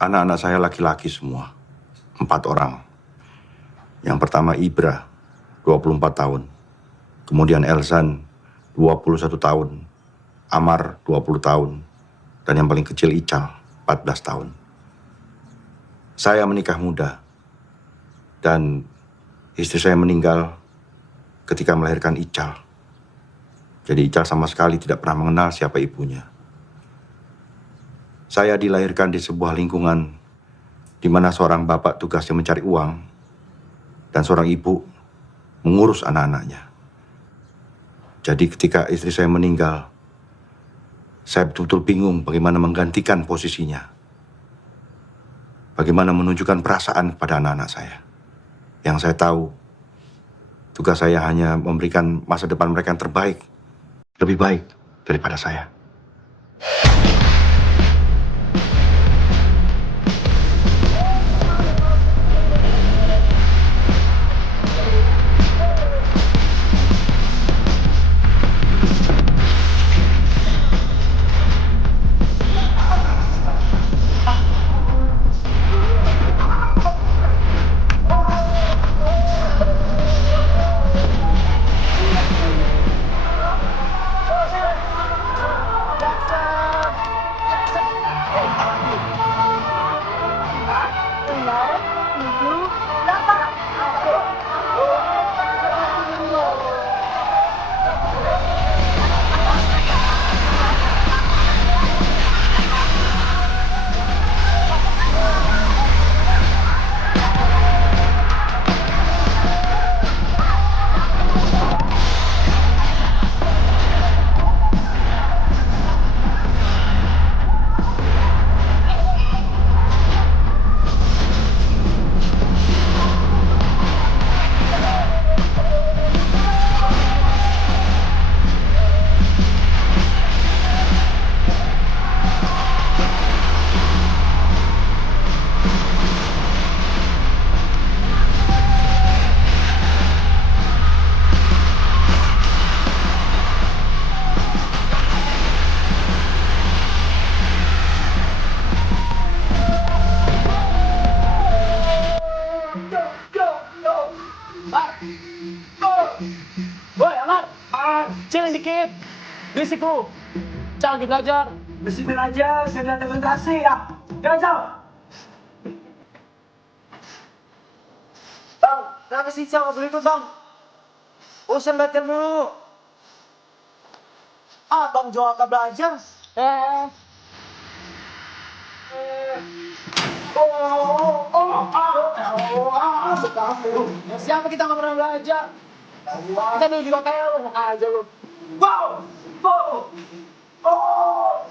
Anak-anak saya laki-laki semua. 4 orang. Yang pertama Ibra, 24 tahun. Kemudian Elsan, 21 tahun. Amar, 20 tahun. Dan yang paling kecil Ical, 14 tahun. Saya menikah muda. Dan istri saya meninggal ketika melahirkan Ical. Jadi Ical sama sekali tidak pernah mengenal siapa ibunya. Saya dilahirkan di sebuah lingkungan di mana seorang bapak tugasnya mencari uang dan seorang ibu mengurus anak-anaknya. Jadi ketika istri saya meninggal, saya betul-betul bingung bagaimana menggantikan posisinya. Bagaimana menunjukkan perasaan kepada anak-anak saya. Yang saya tahu, tugas saya hanya memberikan masa depan mereka yang terbaik. Lebih baik daripada saya. Cil dikit, berisik lu. Cal lagi belajar. Bersihin aja, saya lihat demonstrasi ya. Jangan Cal. Bang, kenapa sih Cal nggak boleh ikut bang? Urusan latihan dulu. Bang Jo akan belajar. Siapa kita nggak pernah belajar? Kita dulu di hotel aja lu. Wow, wow, oh.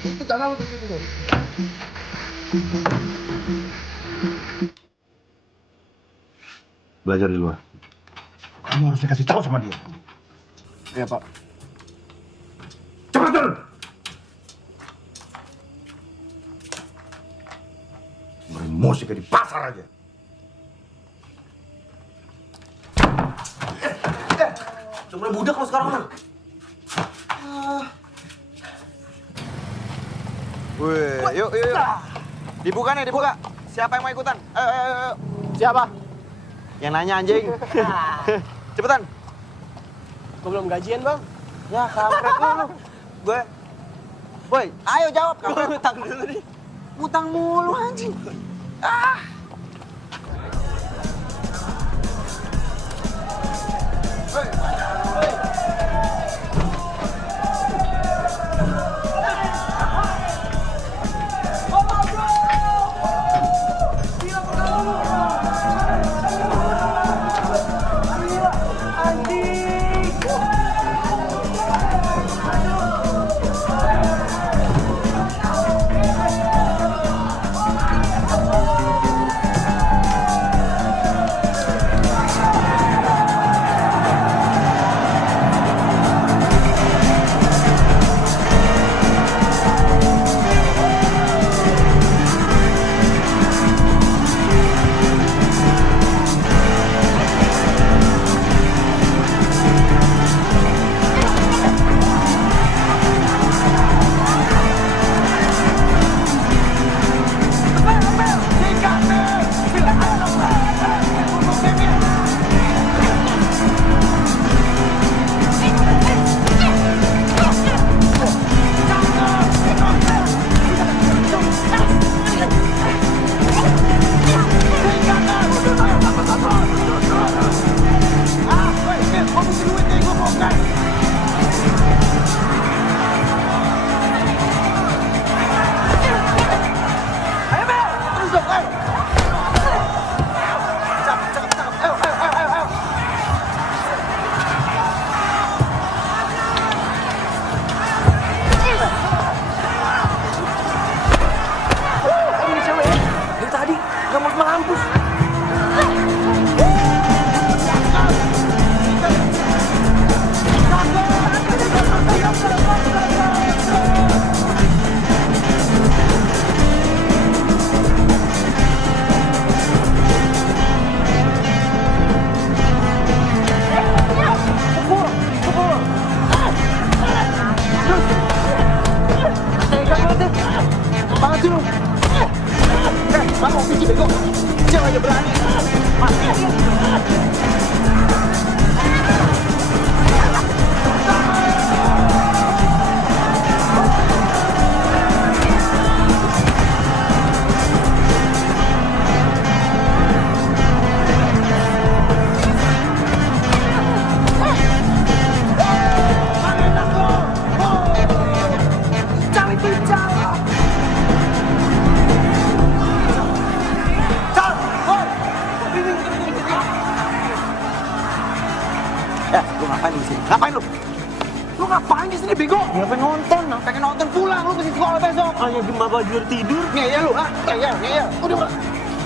Itu jangan lu begitu. Belajar di luar. Kamu harus dikasih tahu sama dia. Iya Pak. Cepat turun! Emosi kayak di pasar aja. Udah mulai budak lo sekarang lo. Wih, yuk. Dibuka nih, dibuka. Siapa yang mau ikutan? Ayo. Siapa? Yang nanya anjing. Cepetan. Gue belum gajian bang. Ya, kampret lu. Gue. Boy, ayo jawab. Kampret. Utang dulu nih. Utang mulu anjing. nih, gue bongkar. Ayo, Bel! Terus dong, ayo! Cakep. Ayo. Ini cewek ya? Dari tadi, nggak mau mampus. Apaan sih lu? Mau bikin bego. Cewek aja berani. Lu ngapain di sini? Ngapain lu? Lu ngapain di sini, bego? Ya pengen nonton. Pengen nonton pulang, lu mesti sekolah besok. Hanya Bapak jujur tidur. Ngeyel lu, ha? Ngeyel. Udah, Pak.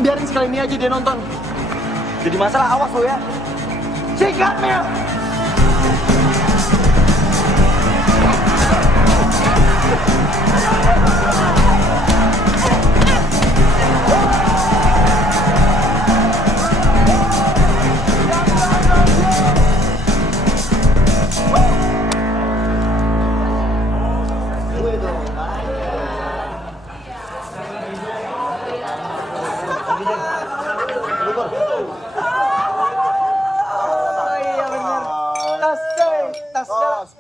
Biarin sekali ini aja dia nonton. Jadi masalah, awas lu ya. Sikat, Mel!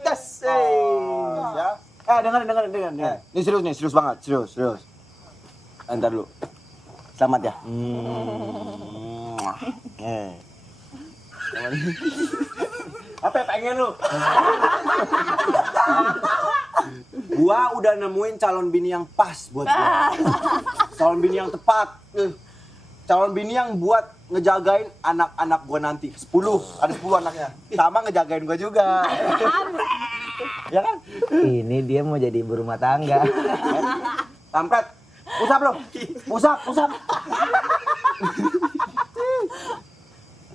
Tas. Ya. Dengerin. Ini serius banget, serius. Entar dulu. Selamat ya. Apa yang pengen lu? Gua udah nemuin calon bini yang pas buat gua. Calon bini yang tepat. Calon bini yang buat ngejagain anak-anak gua nanti. 10, ada 10 anaknya. Sama ngejagain gua juga. Ya kan? Ini dia mau jadi ibu rumah tangga. Kampret. Usap lo. Usap.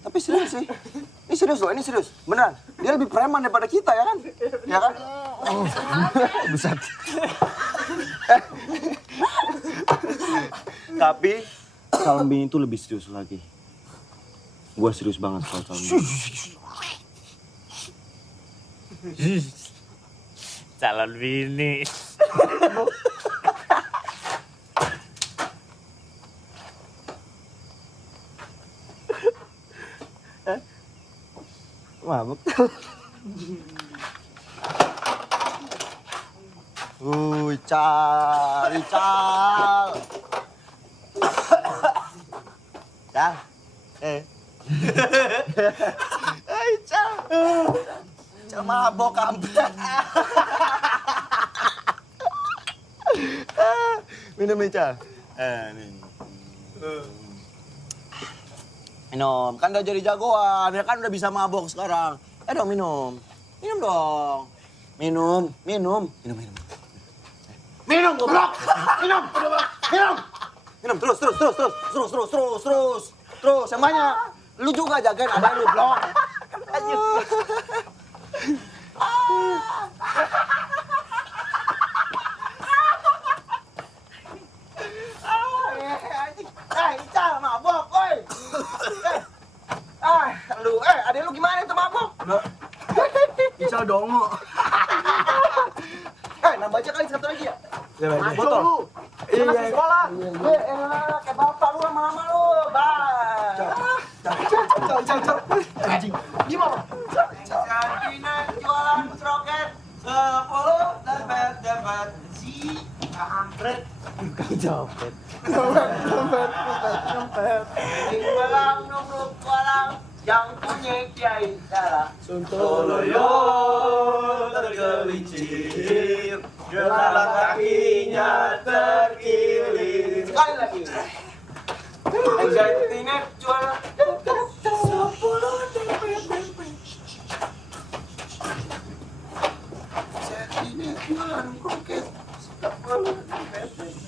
Tapi serius sih. Ini serius. Beneran. Dia lebih preman daripada kita, ya kan? Ya kan? Buset. Tapi calon bini itu lebih serius lagi. Gua serius banget soal calon bini. Calon bini. Mabuk. Cal. Cal. Cal. Cal mabok kampret. Minum nih, Cal. Nih. Minum, kan udah jadi jagoan, ya kan udah bisa mabok sekarang. Dong minum. Minum dong. Minum. Minum, goblok. Minum terus. Terus, yang banyak. Lu juga jagain ada lu, blok. Ical, mabok, oi. Adek lu gimana itu mabok? Ical dongo. Nambah aja kali satu lagi ya? Botol lu. Iya, masih sekolah. Kayak bapak lu lama-lama lu. Anjing. Gimana? Cantinan jualan seroket 10 dapat si kampret. Bukan copet. Dompet. Walang. yang punya kiai darah Sontoloyo tergelincir, gelang kakinya terkilir. Sekali lagi. Anxiety net juara 10 DP. Anxiety net juara kroket 10 DP.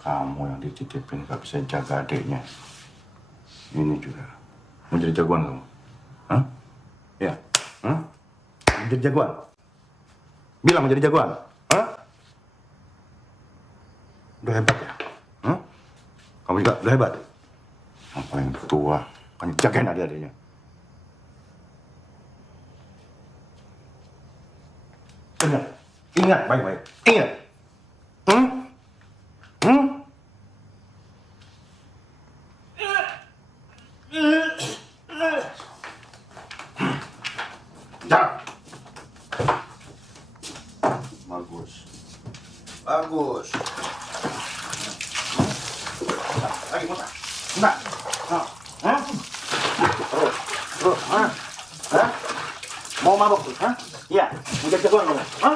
Kamu yang dititipin gak bisa jaga adiknya. Ini juga. Mau jadi jagoan kamu? Hah? Ya? Hah? Mau jadi jagoan? Bilang mau jadi jagoan? Hah? Udah hebat ya? Hah? Kamu juga udah hebat? Yang paling tua, kan jagain adik-adiknya. Ingat baik-baik. Ingat. Ya. Bagus. Bagus. Lagi muntah. Muntah. Hah? Terus. Hah? Hah? Mau mabok tuh? Hah? Iya. Mau jadi jagoan kamu? Hah?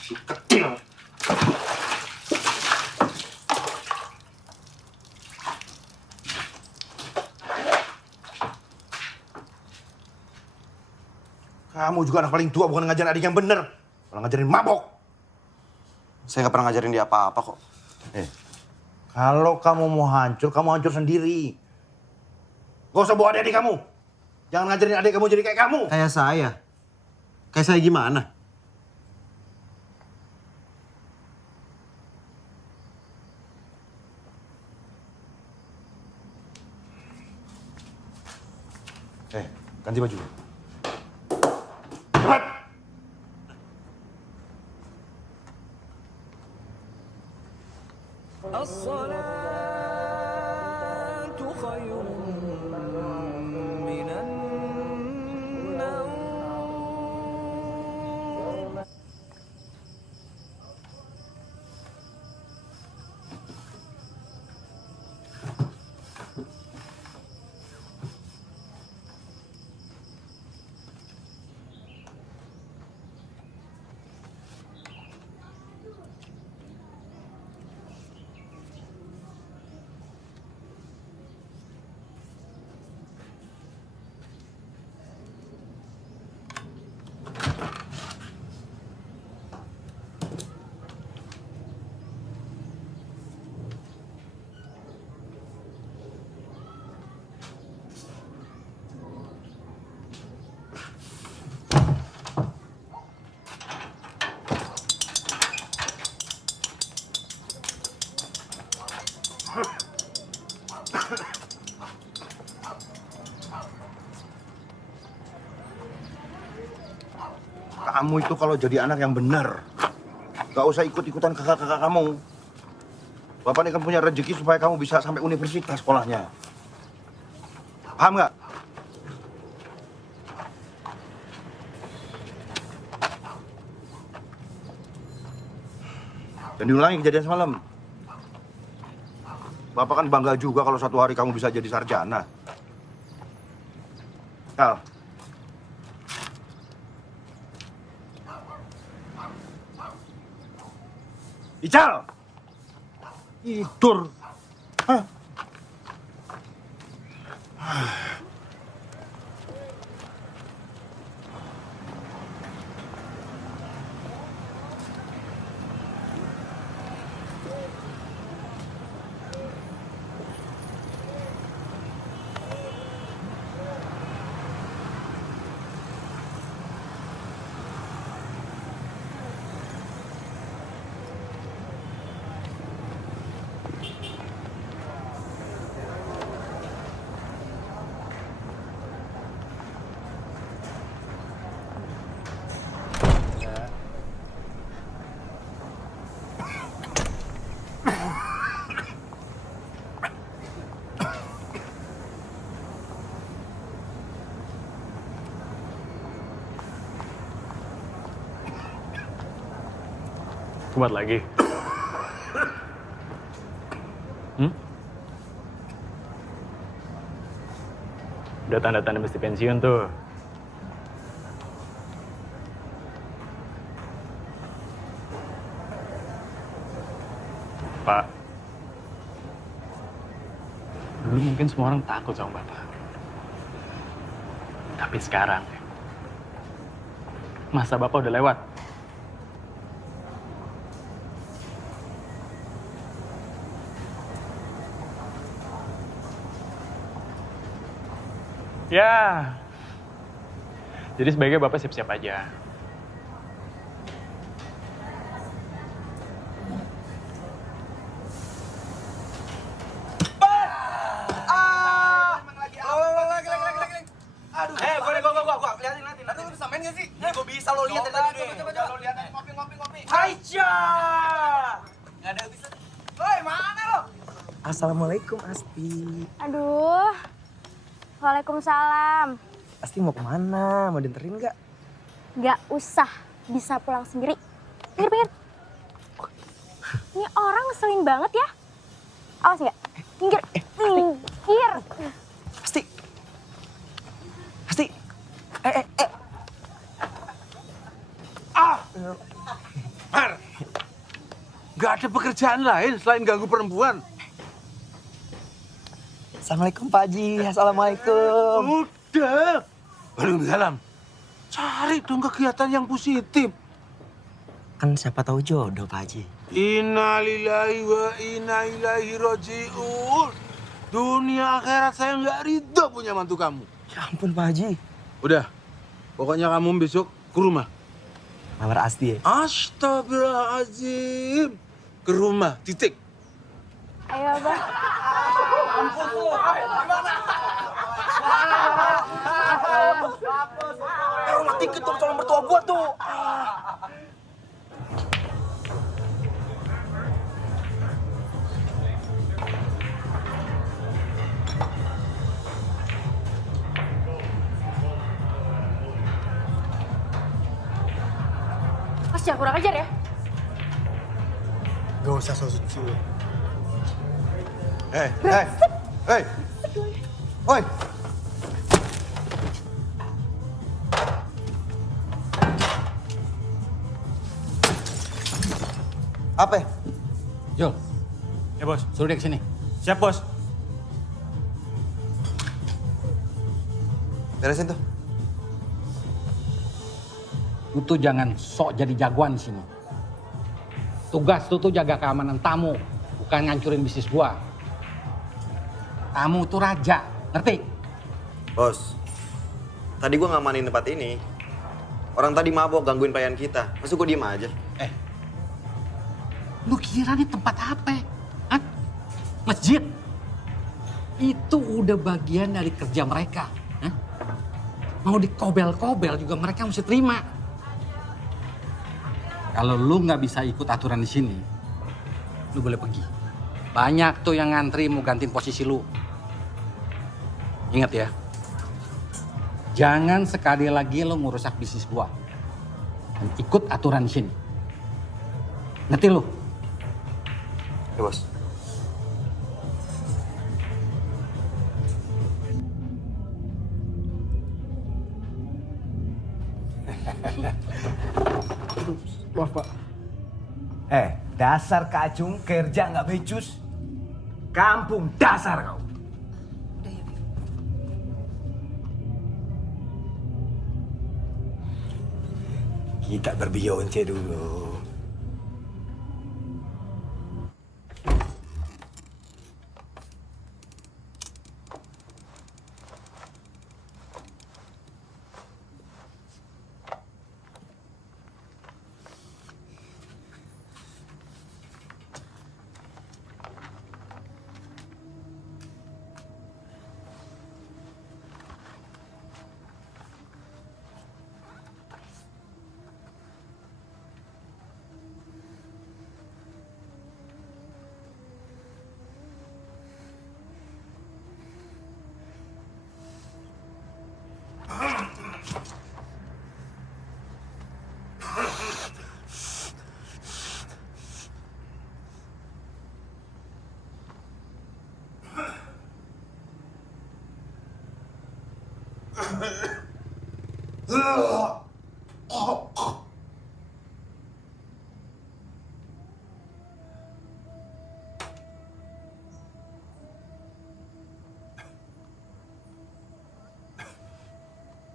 Si kecil. Kamu juga anak paling tua, bukan ngajarin adik yang bener. Malah ngajarin mabok. Saya nggak pernah ngajarin dia apa-apa kok. Kalau kamu mau hancur, kamu hancur sendiri. Gak usah bawa adik-adik kamu. Jangan ngajarin adik kamu jadi kayak kamu. Kayak saya? Kayak saya gimana? Ganti baju. Cepat! الصلاة خير من النوم. Kamu itu kalau jadi anak yang benar, gak usah ikut-ikutan kakak-kakak kamu. Bapak ini kan punya rezeki supaya kamu bisa sampai universitas sekolahnya. Paham nggak? Dan diulangi kejadian semalam. Bapak kan bangga juga kalau suatu hari kamu bisa jadi sarjana. Kal. Ical! Tidur. Hah? Kuat lagi. Udah tanda-tanda mesti pensiun tuh. Pak, dulu mungkin semua orang takut sama Bapak. Tapi sekarang, masa Bapak udah lewat. Ya, jadi sebaiknya Bapak siap-siap aja. Aduh, gua liatin. Aduh, lu bisa main gak sih? Ini gua bisa lo lihat dari tadi. Coba lo lihat ngopi. Haija! Gak ada bisa. Woi, mana lo? Assalamualaikum Asti. Aduh. Waalaikumsalam. Asti mau kemana? Mau dianterin nggak? Nggak usah, bisa pulang sendiri. Pinggir. Ini orang ngeselin banget ya. Awas nggak? Pinggir. Asti. Mar, gak ada pekerjaan lain selain ganggu perempuan. Assalamualaikum Pak Haji. Assalamualaikum. Udah. Waalaikumsalam. Cari dong kegiatan yang positif. Kan siapa tahu jodoh Pak Haji. Innalillahi wa inna ilaihi roji'un. Dunia akhirat saya nggak ridho punya mantu kamu. Ya ampun Pak Haji. Udah, pokoknya kamu besok ke rumah. Lamar Asti ya? Astagfirullahaladzim. Ke rumah, titik. Ayo, Bang. Mati ketuk calon mertua gua tuh. Mas, jangan kurang ajar ya. Gak usah so suci. Hei. Oi. Apa? Yo. Ya bos, suruh dia kesini. Siap bos. Beresin tuh. Lu tuh jangan sok jadi jagoan di sini. Tugas lu tuh jaga keamanan tamu, bukan ngancurin bisnis gua. Tamu tuh raja, ngerti? Bos, tadi gua ngamanin tempat ini. Orang tadi mabok gangguin pelayan kita. Masa gua diem aja? Lu kira ini tempat apa? Hah? Masjid? Itu udah bagian dari kerja mereka. Hah? Mau dikobel-kobel juga mereka mesti terima. Kalau lu nggak bisa ikut aturan di sini, lu boleh pergi. Banyak tuh yang ngantri mau gantiin posisi lu. Ingat ya, jangan sekali lagi lu ngerusak bisnis gua. Dan ikut aturan di sini. Ngerti lu? Ya bos. Maaf, Pak. Dasar kacung kerja nggak becus. Kampung dasar kau. Kita berbionce dulu.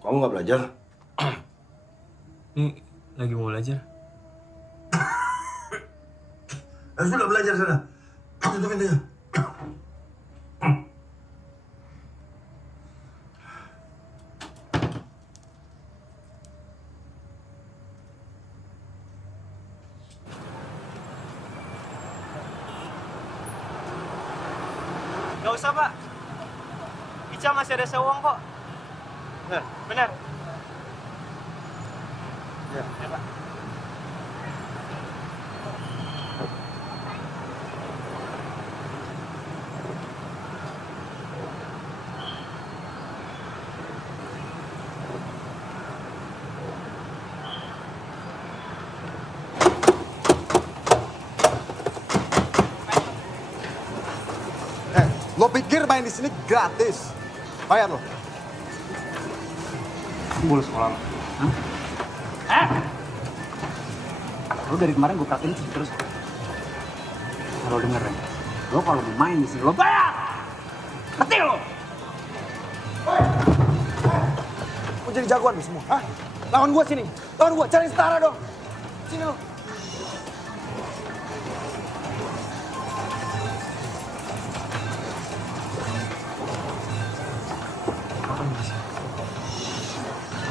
Kamu nggak belajar? Nih, lagi mau belajar. Sudah belajar sana. Tutup pintunya. Gak usah, Pak. Ica masih ada sewong kok. Benar. Ya, Pak. Lo pikir main di sini gratis? Bayar lo. Boleh sekolah lo. Lo dari kemarin gue perhatiin terus. Kalau denger ya, lo kalau mau main di sini lo bayar. Ngerti lo? Lo jadi jagoan lo semua, hah? Lawan gua sini. Lawan gua, cari setara dong. Sini lo.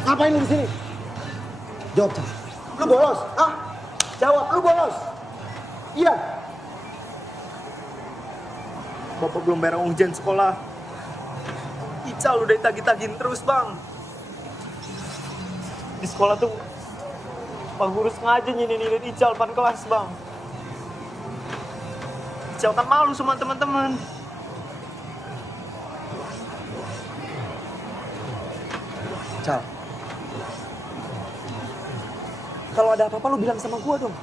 Ngapain lu di sini? Jawab, Cak. Lu bolos, ah? Jawab, lu bolos. Iya. Bapak belum bayar ujian sekolah. Ical udah ditagih-tagihin terus, Bang. Di sekolah tuh Pak Guru sengaja nyinir Ical depan kelas, Bang. Ical kan malu sama teman-teman. Cal. Kalau ada apa-apa lu bilang sama gua dong.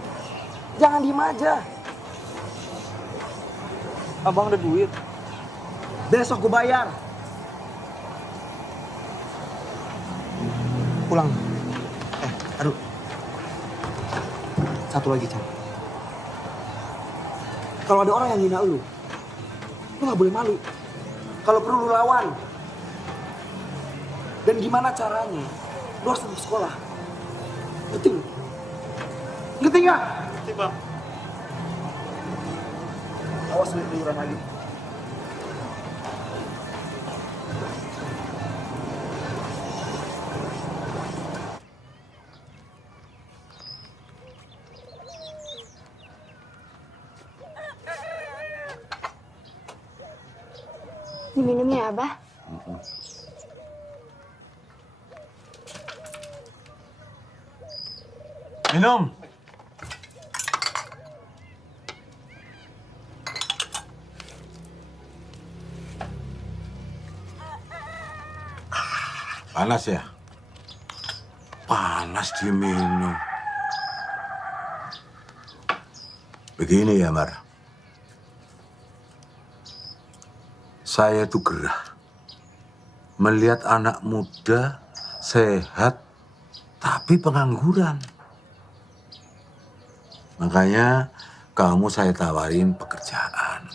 Jangan diem aja. Abang ada duit. Besok gua bayar. Pulang. Aduh. Satu lagi, Cal. Kalau ada orang yang hina lu gak boleh malu. Kalau perlu lu lawan. Dan gimana caranya? Lu harus tetap sekolah. Ngerti lu? Ngerti nggak? Ngerti, Bang. Awas lu liuran lagi. Diminum ya, Abah? Minum. Panas ya? Panas diminum. Begini ya, Mar. Saya tuh gerah melihat anak muda sehat tapi pengangguran. Makanya kamu saya tawarin pekerjaan.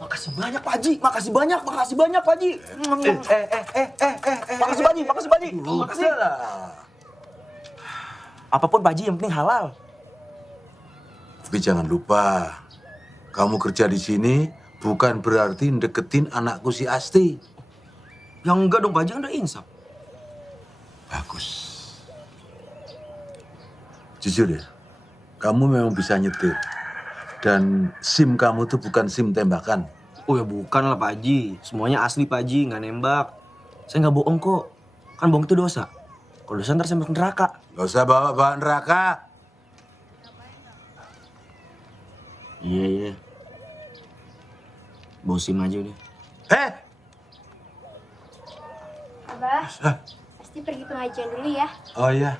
Makasih banyak, Pak Haji. Makasih banyak, Pak Haji. Makasih banyak, makasih banyak. Makasih. Apapun Pak Haji, yang penting halal. Tapi jangan lupa, kamu kerja di sini bukan berarti deketin anakku si Asti. Ya enggak dong, Pak Haji, kan udah insaf. Bagus. Jujur ya, kamu memang bisa nyetir. Dan SIM kamu tuh bukan SIM tembakan. Oh ya bukan lah Pak Haji. Semuanya asli Pak Haji, nggak nembak. Saya nggak bohong kok. Kan bohong itu dosa. Kalau dosa ntar saya masuk neraka. Gak usah bawa-bawa neraka. Iya. Bawa SIM aja udah. Abah, pasti pergi pengajian dulu ya. Oh iya.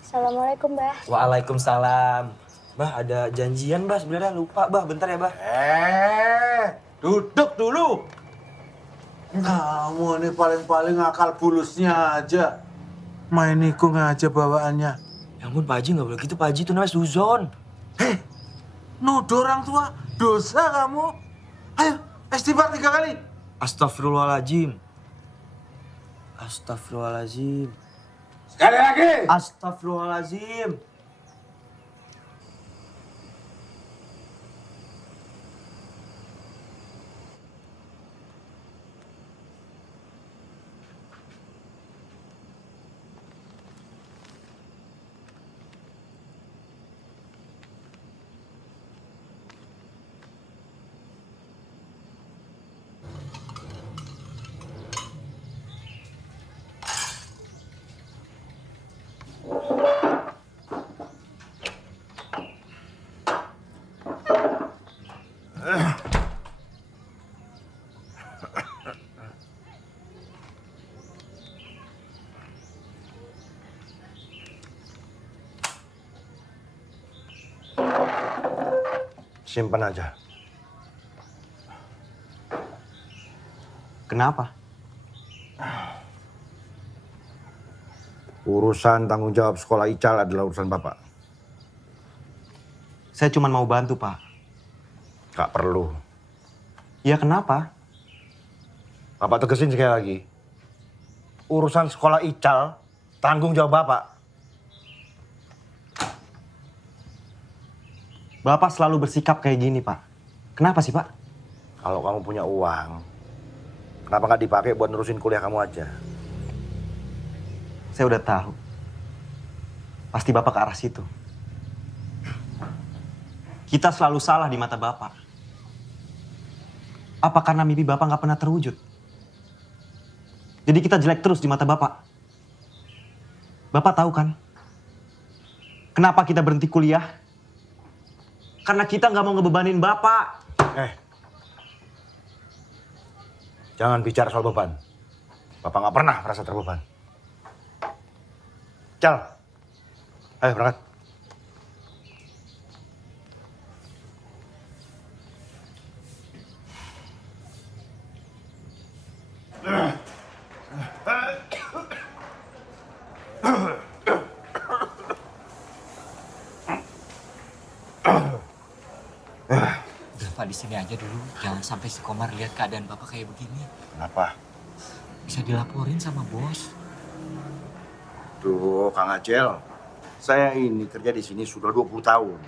Assalamualaikum, Bah. Waalaikumsalam. Bah, ada janjian, Bah. Sebenarnya lupa, Bah. Bentar ya, Bah. Duduk dulu. Kamu ini paling-paling akal bulusnya aja. Main nikung aja bawaannya. Ya ampun Pak Haji, nggak boleh gitu Pak Haji, itu namanya suzon. Hei, nuduh orang tua, dosa kamu. Ayo, istighfar 3 kali. Astagfirullahaladzim. Astagfirullahaladzim. Sekali lagi. Astagfirullahaladzim. Simpan aja. Kenapa? Urusan tanggung jawab sekolah Ical adalah urusan Bapak. Saya cuma mau bantu, Pak. Gak perlu. Ya kenapa? Bapak tegesin sekali lagi. Urusan sekolah Ical, tanggung jawab Bapak. Bapak selalu bersikap kayak gini, Pak. Kenapa sih, Pak? Kalau kamu punya uang, kenapa nggak dipakai buat nerusin kuliah kamu aja? Saya udah tahu. Pasti Bapak ke arah situ. Kita selalu salah di mata Bapak. Apa karena mimpi Bapak nggak pernah terwujud? Jadi kita jelek terus di mata Bapak. Bapak tahu kan? Kenapa kita berhenti kuliah? Karena kita nggak mau ngebebanin Bapak. Jangan bicara soal beban. Bapak nggak pernah merasa terbeban. Cal, ayo berangkat. Udah Pak, di sini aja dulu. Jangan sampai si Komar lihat keadaan Bapak kayak begini. Kenapa? Bisa dilaporin sama bos. Tuh, Kang Acel. Saya ini kerja di sini sudah 20 tahun.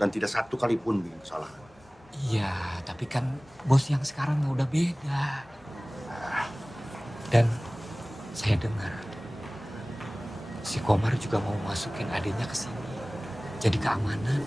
Dan tidak satu kali pun bikin kesalahan. Iya, tapi kan bos yang sekarang udah beda. Dan saya dengar si Komar juga mau masukin adiknya ke sini. Jadi keamanan.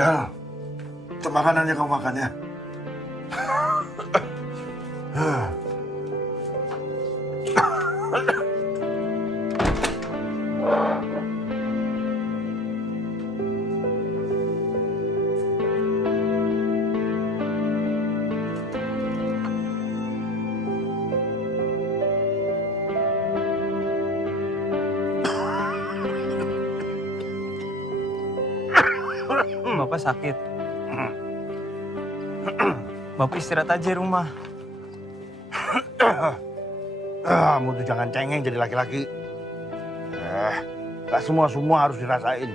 Cal, itu makanannya kamu makan ya. Bapak sakit. Bapak istirahat aja di rumah. Kamu tuh jangan cengeng jadi laki-laki. Gak semua harus dirasain.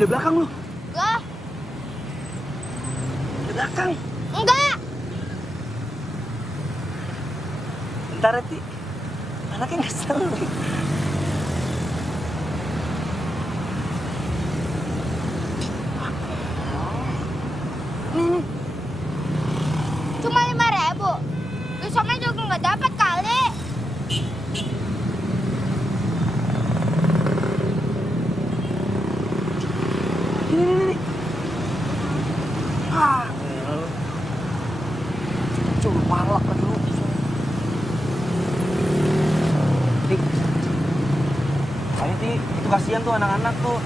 Pindah belakang lu. Enggak. Pindah belakang. Enggak. Bentar ya, Ti. Anaknya ngesel nih. Nih. Cuma 5.000. Besoknya juga nggak dapat kali. Ini. Ah. Coba palak lagi lu. Ti. Ayo, Ti. Itu kasihan tuh anak-anak tuh.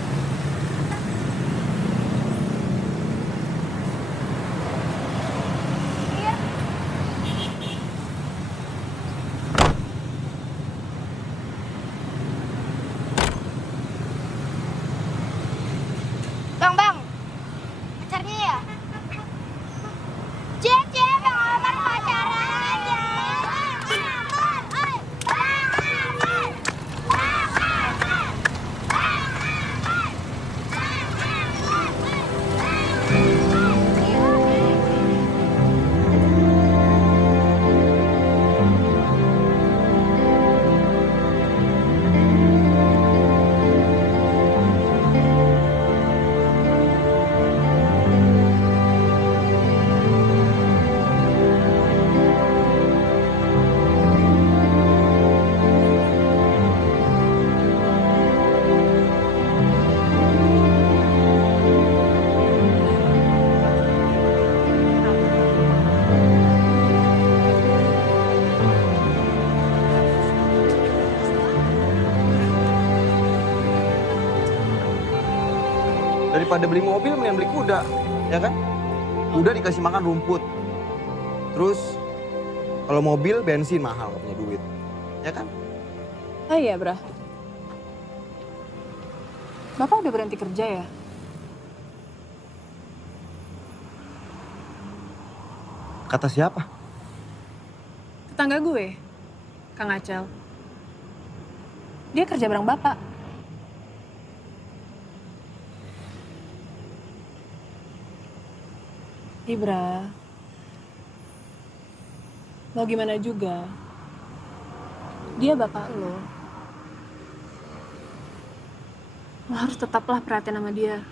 Iya. Bang. Pacarnya ya? Cie, Bang Omar pacaran ya. Daripada beli mobil, mending beli kuda, ya kan? Kuda dikasih makan rumput. Terus, kalau mobil, bensin mahal, nggak punya duit. Ya kan? Oh iya, Bra. Bapak udah berhenti kerja ya? Kata siapa? Tetangga gue, Kang Acel. Dia kerja bareng Bapak. Ibra, mau gimana juga, dia bapak lo. Lo harus tetaplah perhatian sama dia.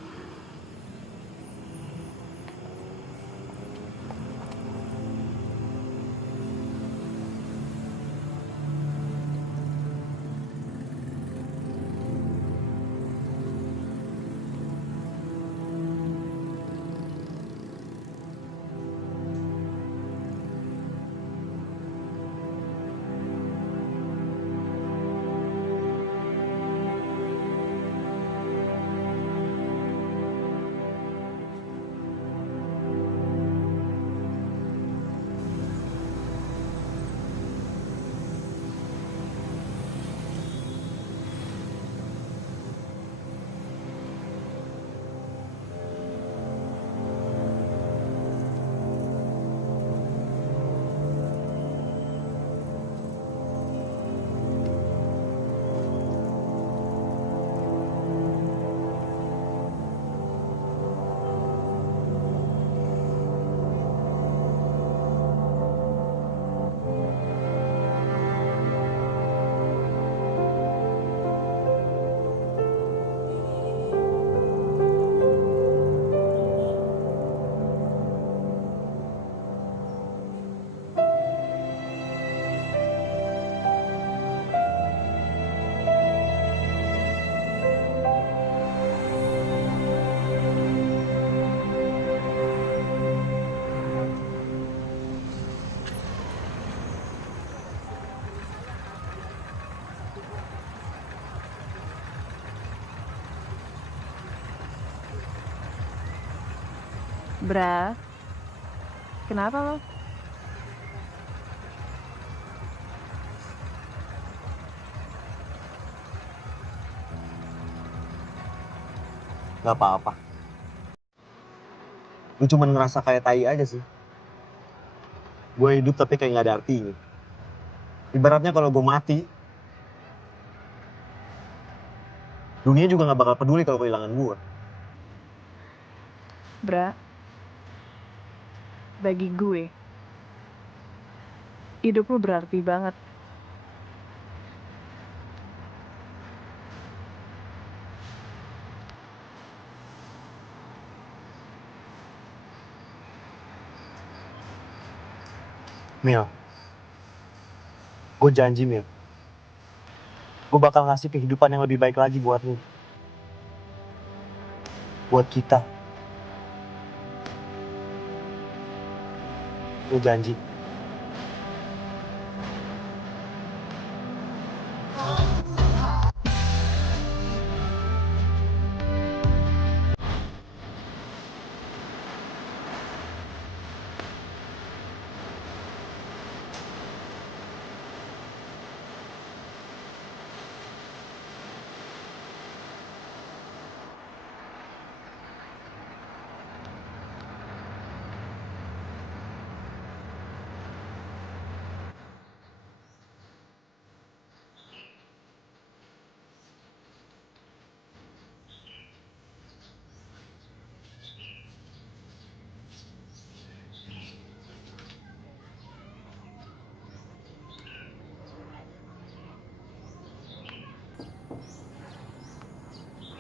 Bra, kenapa lo? Gak apa-apa. Gue cuma ngerasa kayak tai aja sih. Gue hidup tapi kayak gak ada artinya. Ibaratnya kalau gue mati, dunia juga gak bakal peduli kalau kehilangan gue. Bra, bagi gue, hidup lu berarti banget. Mil, gue janji Mil, gue bakal ngasih kehidupan yang lebih baik lagi buat lu. Buat kita. Gue janji.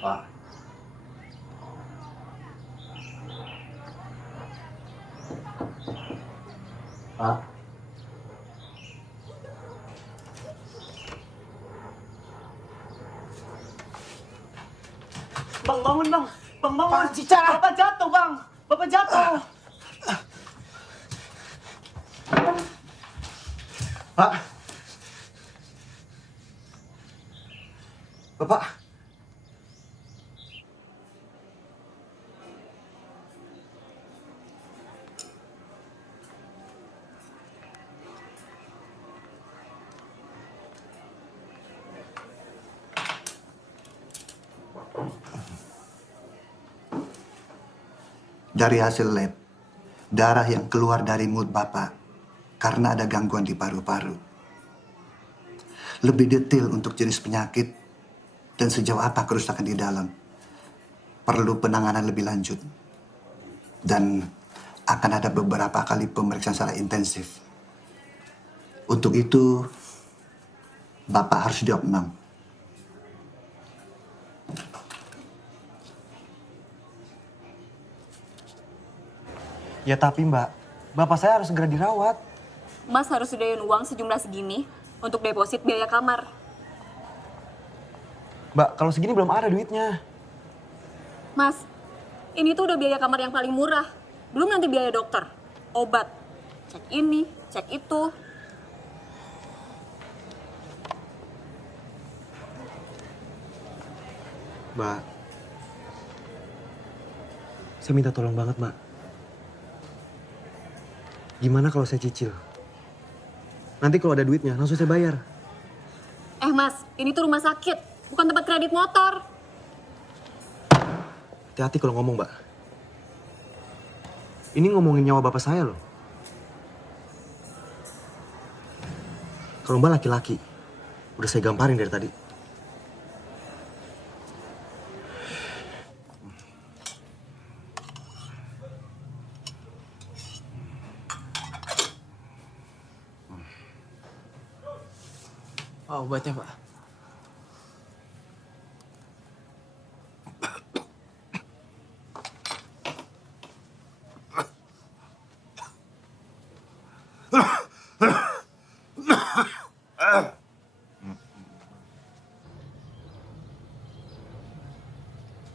Pak. Pak. Bang, bangun bang. Bang, bangun. Cica. Bapak jatuh bang. Bapak jatuh. Pak. Bapak. Dari hasil lab, darah yang keluar dari mulut Bapak karena ada gangguan di paru-paru. Lebih detail untuk jenis penyakit dan sejauh apa kerusakan di dalam perlu penanganan lebih lanjut. Dan akan ada beberapa kali pemeriksaan secara intensif. Untuk itu, Bapak harus diopnam. Ya tapi Mbak, Bapak saya harus segera dirawat. Mas harus sediain uang sejumlah segini untuk deposit biaya kamar. Mbak, kalau segini belum ada duitnya. Mas, ini tuh udah biaya kamar yang paling murah. Belum nanti biaya dokter, obat, cek ini, cek itu. Mbak, saya minta tolong banget, Mbak. Gimana kalau saya cicil? Nanti kalau ada duitnya, langsung saya bayar. Mas, ini tuh rumah sakit, bukan tempat kredit motor. Hati-hati kalau ngomong, Mbak. Ini ngomongin nyawa bapak saya loh. Kalau Mbak laki-laki, udah saya gamparin dari tadi. Oh, obatnya, Pak.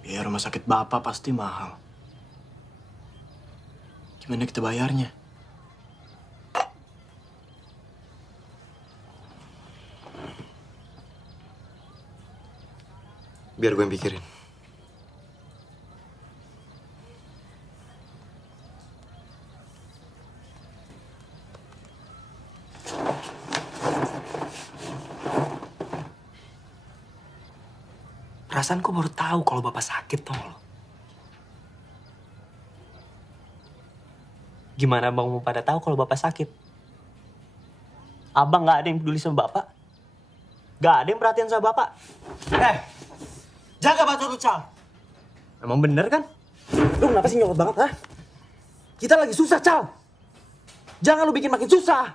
Biaya rumah sakit Bapak pasti mahal. Gimana kita bayarnya? Biar gue yang pikirin. Perasaan kok baru tahu kalau Bapak sakit, tau lo. Gimana Bang mau pada tahu kalau Bapak sakit? Abang nggak ada yang peduli sama Bapak? Nggak ada yang perhatian sama Bapak? Jaga batu tuh, Cal. Emang bener kan? Lu kenapa sih nyolot banget, ha? Kita lagi susah, Cal. Jangan lu bikin makin susah.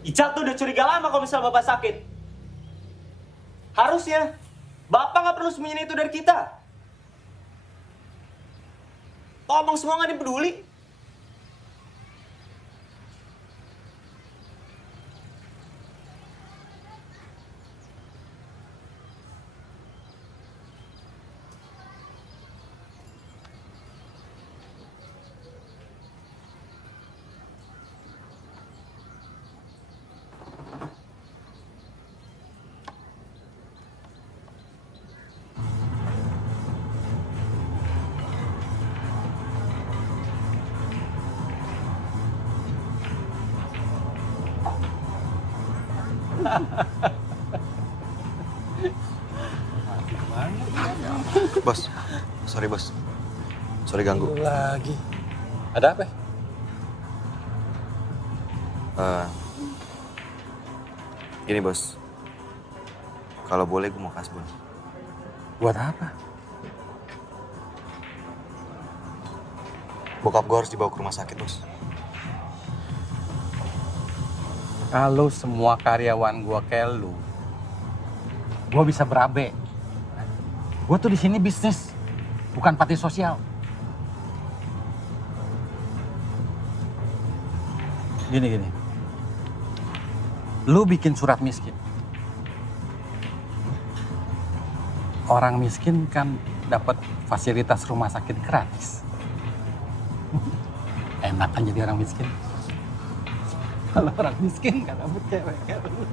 Ical tuh udah curiga lama kalau misalnya Bapak sakit. Harusnya Bapak nggak perlu sembunyiin itu dari kita. Ngomong semua nggak dipeduli. Bos, sorry bos. Sorry ganggu. Lagi. Ada apa? Gini bos. Kalau boleh gue mau kasbon. Buat apa? Bokap gue harus dibawa ke rumah sakit bos. Kalau semua karyawan gua kayak lu, gua bisa berabe. Gua tuh di sini bisnis, bukan panti sosial. Gini. Lu bikin surat miskin. Orang miskin kan dapat fasilitas rumah sakit gratis. Enak kan jadi orang miskin. Kalau orang miskin gak dapet cewek kayak lu.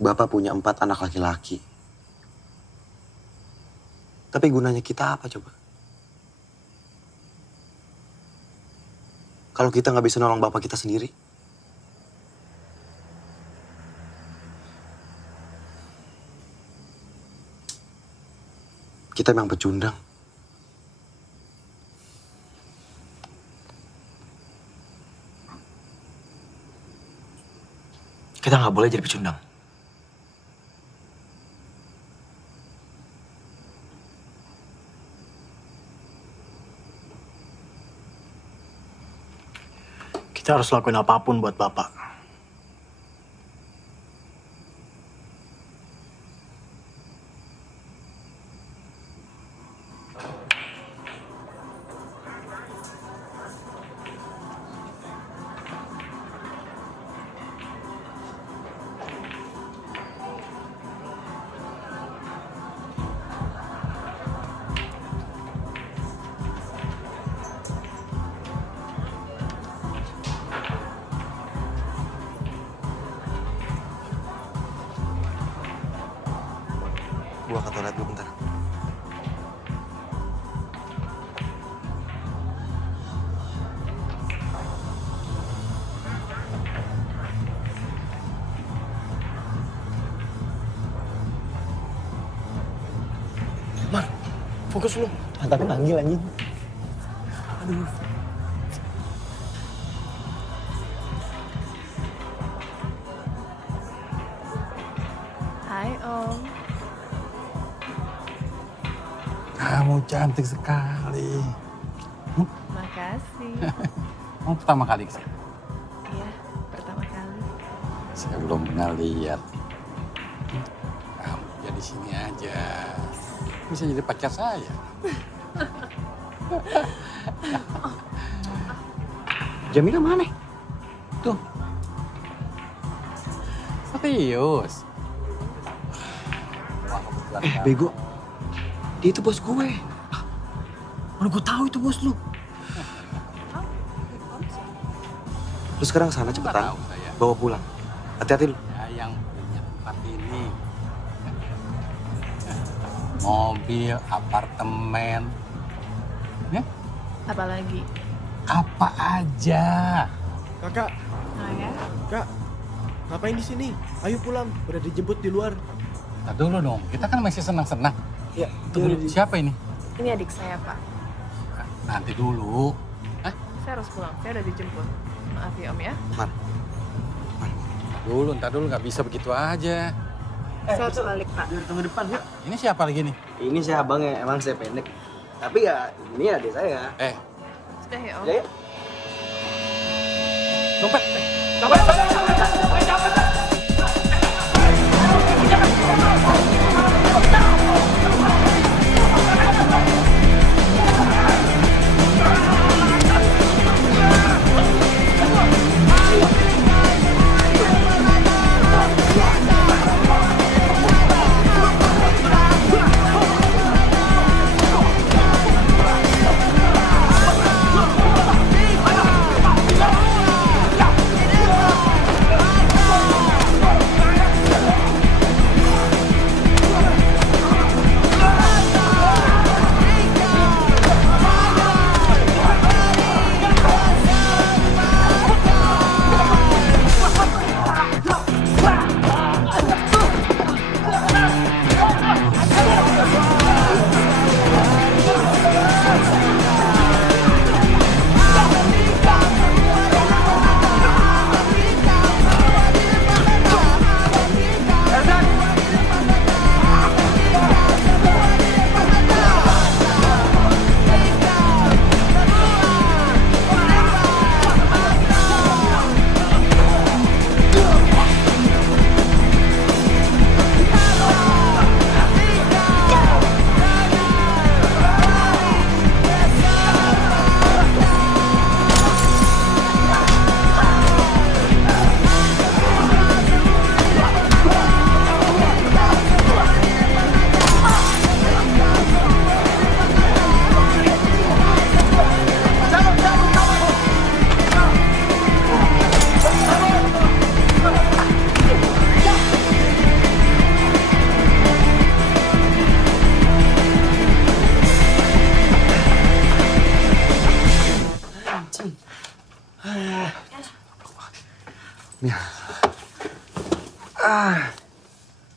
Bapak punya 4 anak laki-laki. Tapi gunanya kita apa coba? Kalau kita nggak bisa nolong bapak kita sendiri? Kita memang pecundang. Kita nggak boleh jadi pecundang. Kita harus lakuin apapun buat Bapak. Gua ke toilet dulu bentar. Mar, fokus lu. Tapi manggil anjing. Aduh. Hai Om. Kamu cantik sekali. Makasih. Kamu pertama kali kesini? Iya, pertama kali. Saya belum pernah lihat. Kamu jadi sini aja. Bisa jadi pacar saya. Jamila mana? Tuh. Serius. Bego. Dia itu bos gue. Mana gue tahu itu bos lu. Lu sekarang sana cepetan. Bawa pulang. Hati-hati lu. Ya, yang punya tempat ini. Mobil, apartemen. Ya? Apalagi? Apa aja. Kakak. Nah ya. Kak, ngapain di sini? Ayo pulang, udah dijemput di luar. Ntar dulu dong, kita kan masih senang-senang. Ya, Tunggu dulu, siapa ini? Ini adik saya, Pak. Nanti dulu. Saya harus pulang, saya udah dijemput. Maaf ya Om ya. Ntar dulu, nggak bisa begitu aja. Saya harus balik, Pak. Biar tunggu depan, yuk. Ini siapa lagi nih? Ini saya abangnya, emang saya pendek. Tapi ya, ini adik saya. Sudah ya Om. Ya, ya. Dompet!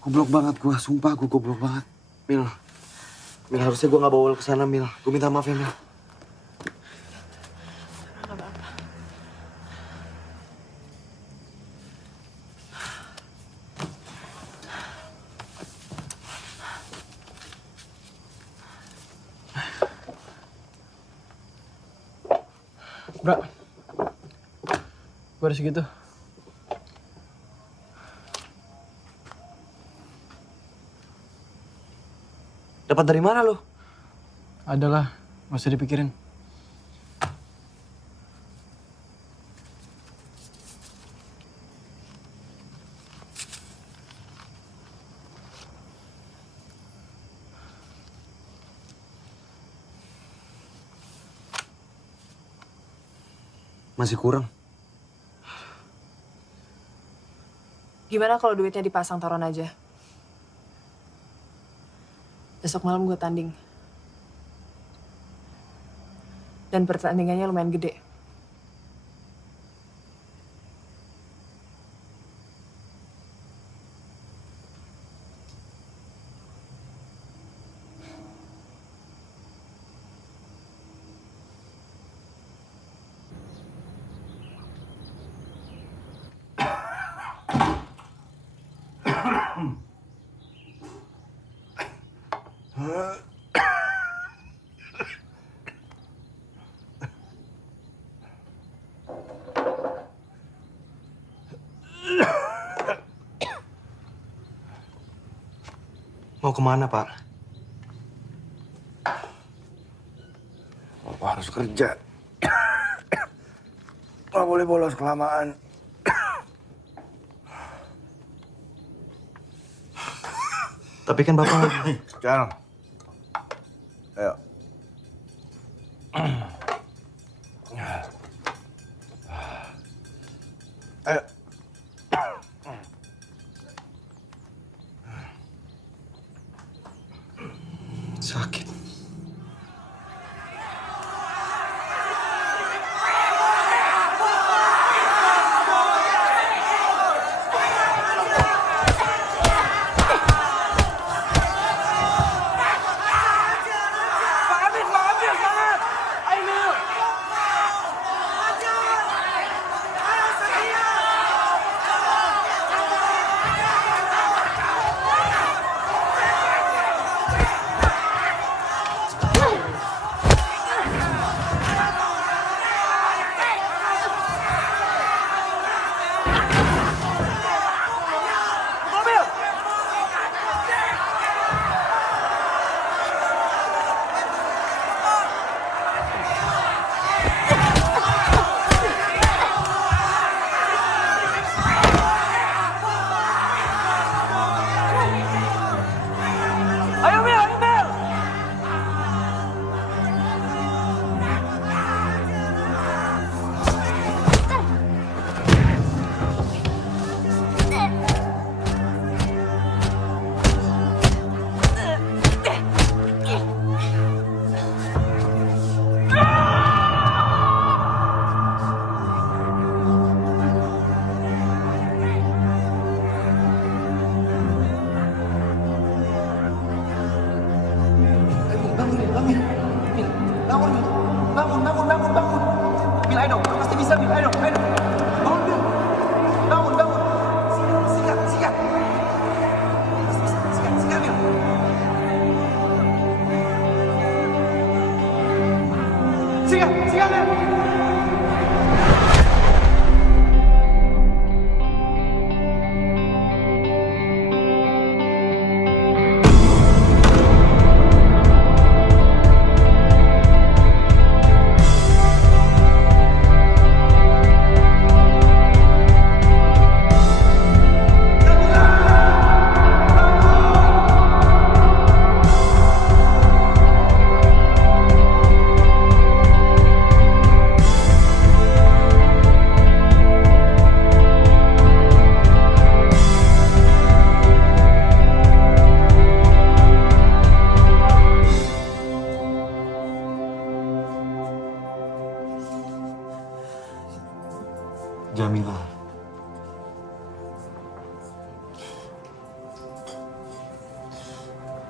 Goblok banget gua, sumpah gua goblok banget. Mil, harusnya gua nggak bawa ke sana, Mil. Gua minta maaf ya, Mil. Bra, gua ada segitu. Dapat dari mana lo? Adalah, nggak usah dipikirin. Masih kurang. Gimana kalau duitnya dipasang taruhan aja? Besok malam gue tanding. Dan pertandingannya lumayan gede. Mau kemana, Pak? Bapak harus kerja. Nggak boleh bolos kelamaan. Tapi kan Bapak... Cal. Ayo. Ayo. Sakit.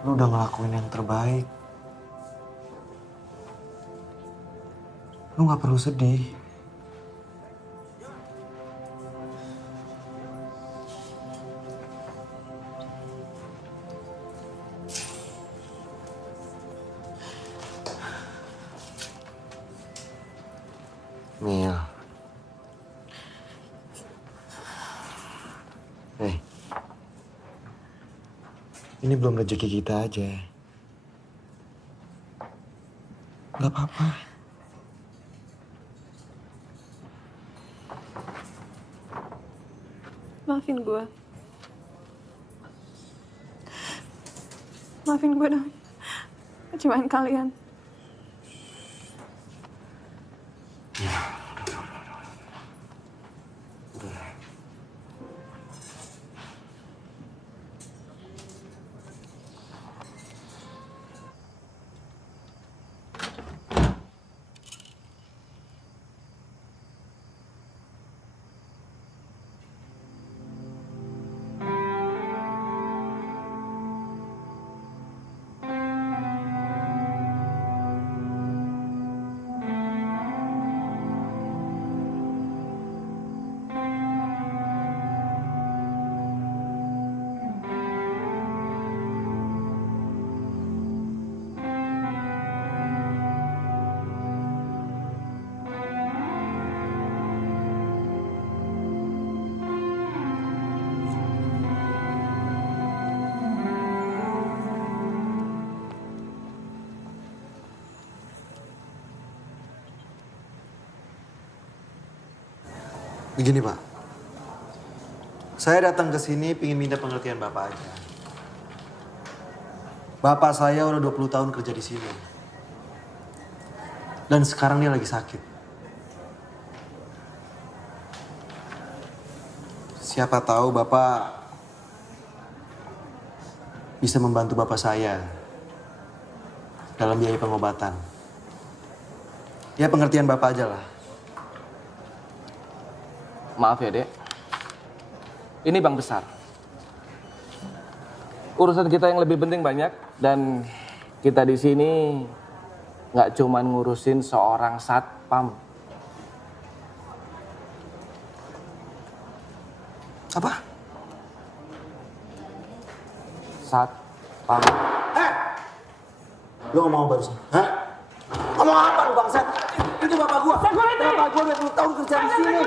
Lu udah ngelakuin yang terbaik. Lu gak perlu sedih. Mil. Ini belum rezeki kita aja. Gak apa-apa. Maafin gue. Maafin gue dong. Kecewaan kalian. Begini Pak, saya datang ke sini ingin minta pengertian Bapak aja. Bapak saya udah 20 tahun kerja di sini. Dan sekarang dia lagi sakit. Siapa tahu Bapak bisa membantu Bapak saya dalam biaya pengobatan. Ya pengertian Bapak aja lah. Maaf ya, Dek. Ini bank besar. Urusan kita yang lebih penting banyak dan kita di sini nggak cuman ngurusin seorang satpam. Apa? Satpam. Lu ngomong apa barusan? Hah? Ngomong apa lu bangsat? Itu bapak gua. Bapak gua 20 tahun kerja di sini.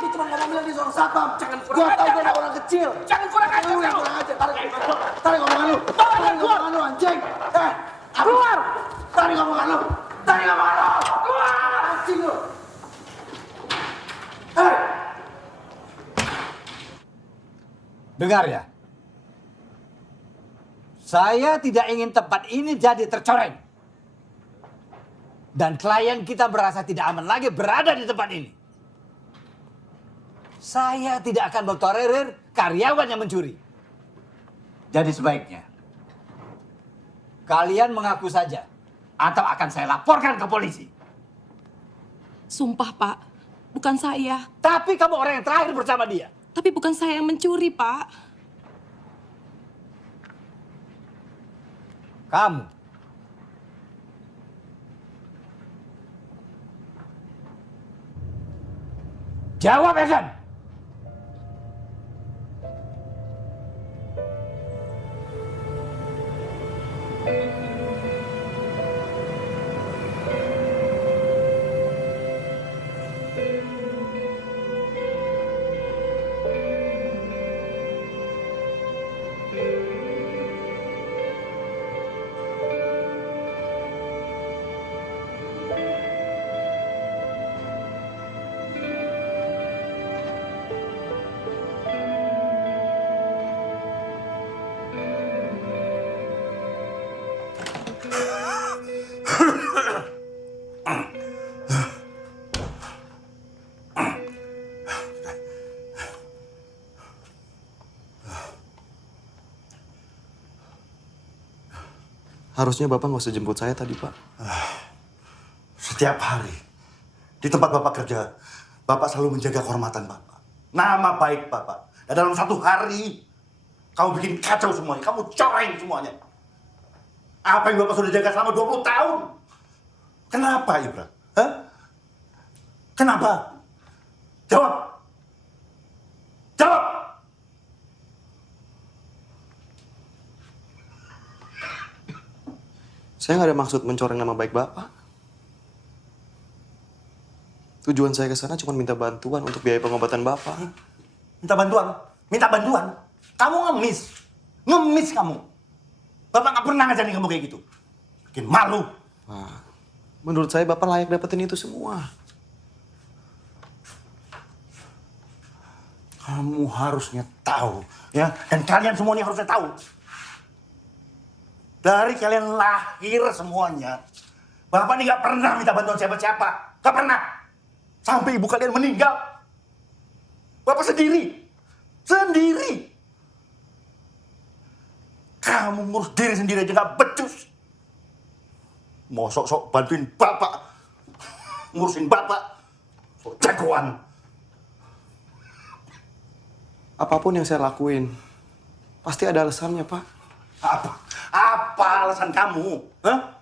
Dia cuma ngomong bilang dia seorang satpam. Gua tahu dia anak orang kecil. Jangan kurang ajar. Lu yang kurang ajar. Tarik ngomongan lu. Tarik ngomongan lu anjing. Keluar. Tarik ngomongan lu. Tarik ngomongan lu. Keluar. Anjing lu. Dengar ya. Saya tidak ingin tempat ini jadi tercoreng. Dan klien kita merasa tidak aman lagi berada di tempat ini. Saya tidak akan bertolerir karyawan yang mencuri. Jadi sebaiknya kalian mengaku saja atau akan saya laporkan ke polisi. Sumpah, Pak. Bukan saya. Tapi kamu orang yang terakhir bersama dia. Tapi bukan saya yang mencuri, Pak. Kamu. Jawab, Egan. Harusnya Bapak nggak usah jemput saya tadi, Pak. Setiap hari, di tempat Bapak kerja, Bapak selalu menjaga kehormatan Bapak. Nama baik Bapak. Dan dalam satu hari, kamu bikin kacau semuanya. Kamu coreng semuanya. Apa yang Bapak sudah jaga selama 20 tahun? Kenapa, Ibra? Hah? Kenapa? Jawab! Jawab! Saya nggak ada maksud mencoreng nama baik Bapak. Tujuan saya ke sana cuma minta bantuan untuk biaya pengobatan Bapak. Minta bantuan? Minta bantuan? Kamu ngemis. Ngemis kamu. Bapak nggak pernah ngajarin kamu kayak gitu. Bikin malu. Nah, menurut saya Bapak layak dapetin itu semua. Kamu harusnya tahu, ya. Dan kalian semuanya harusnya tahu. Dari kalian lahir semuanya, Bapak ini nggak pernah minta bantuan siapa-siapa. Nggak pernah. Sampai ibu kalian meninggal. Bapak sendiri. Sendiri. Kamu ngurus diri sendiri aja nggak becus. Mau sok-sok bantuin Bapak. Ngurusin Bapak. Sok jagoan. Apapun yang saya lakuin, pasti ada alasannya, Pak. Apa? Apa alasan kamu? Hah?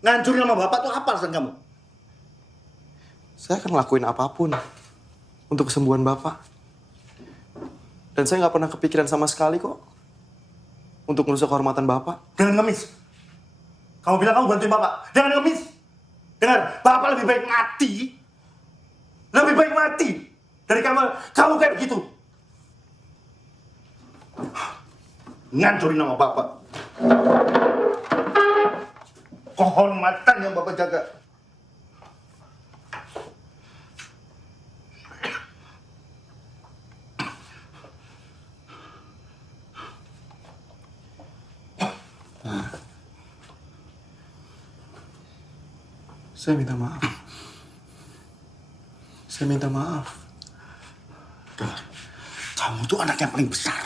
Ngancurin nama Bapak tuh apa alasan kamu? Saya akan ngelakuin apapun untuk kesembuhan Bapak. Dan saya nggak pernah kepikiran sama sekali kok untuk merusak kehormatan Bapak. Jangan ngemis. Kamu bilang kamu bantuin Bapak. Jangan ngemis. Dengar, Bapak lebih baik mati. Lebih baik mati dari kamu kayak begitu. Ngancurin nama Bapak. Kehormatan yang Bapak jaga. Saya minta maaf. Saya minta maaf. Kamu tuh anak yang paling besar.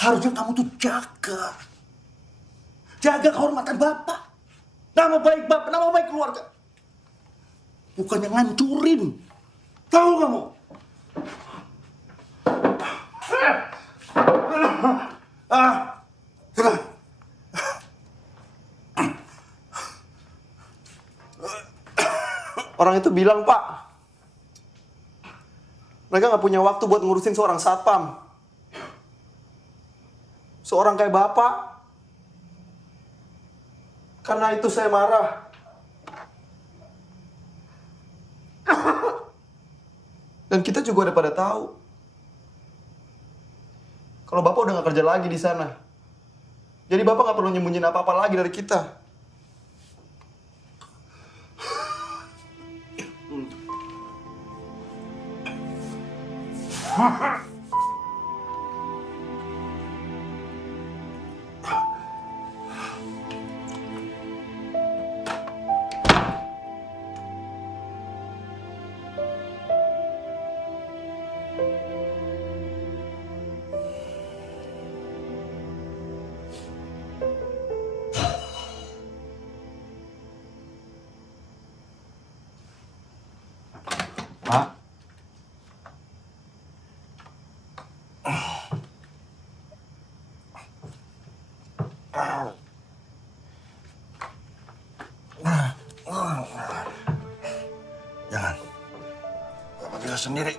Harusnya kamu tuh jaga. Jaga kehormatan Bapak. Nama baik Bapak, nama baik keluarga. Bukannya ngancurin. Tahu kamu? Orang itu bilang, Pak, mereka nggak punya waktu buat ngurusin seorang satpam. Seorang kayak Bapak. Karena itu saya marah. Dan kita juga udah pada tahu kalau Bapak udah nggak kerja lagi di sana. Jadi Bapak nggak perlu nyembunyiin apa-apa lagi dari kita. Pak. Jangan. Bapak bisa sendiri.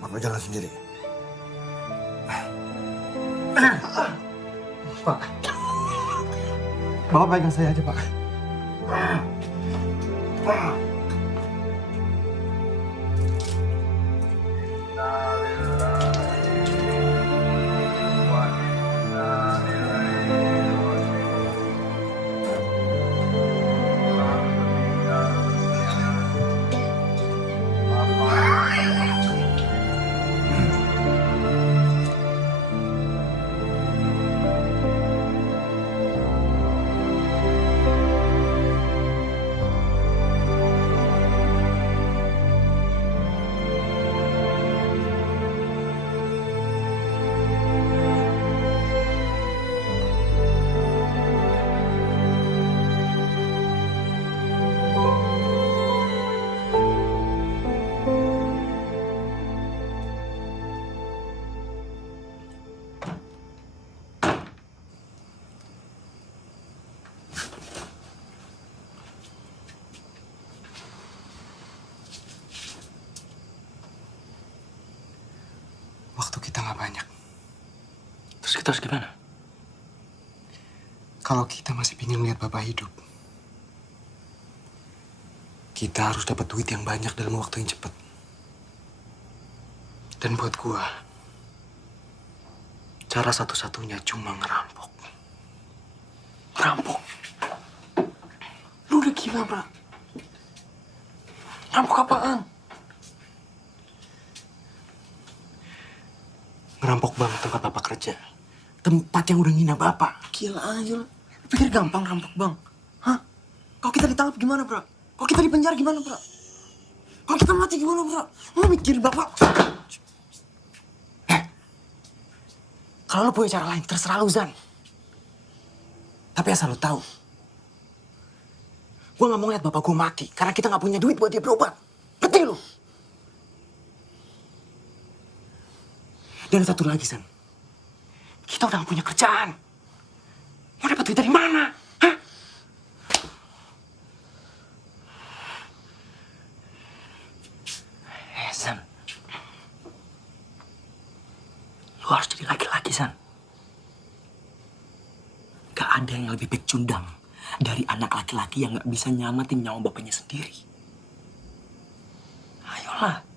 Bapak jalan sendiri. Pak, Bapak pegang saya aja, Pak. Kita harus gimana? Kalau kita masih ingin melihat Bapak hidup, kita harus dapat duit yang banyak dalam waktu yang cepat. Dan buat gua, cara satu-satunya cuma ngerampok. Ngerampok? Lu udah gila, bro. Ngerampok apaan? Ngerampok bank tempat Bapak kerja. Tempat yang udah ngina Bapak. Gila aja lu. Pikir gampang rampok bang? Hah? Kalau kita ditangkap gimana, bro? Kalau kita dipenjara gimana, bro? Kalau kita mati gimana, bro? Lu mikir Bapak? Kalau lu punya cara lain, terserah lu, Zan. Tapi asal lu tahu, gue gak mau lihat bapak gue mati karena kita gak punya duit buat dia berobat. Ngerti lu? Dan satu lagi, Zan. Kita udah gak punya kerjaan. Mau dapat duit dari mana? Hah? Zan. Lu harus jadi laki-laki, San. Gak ada yang lebih pecundang dari anak laki-laki yang gak bisa nyamatin nyawa bapaknya sendiri. Ayolah.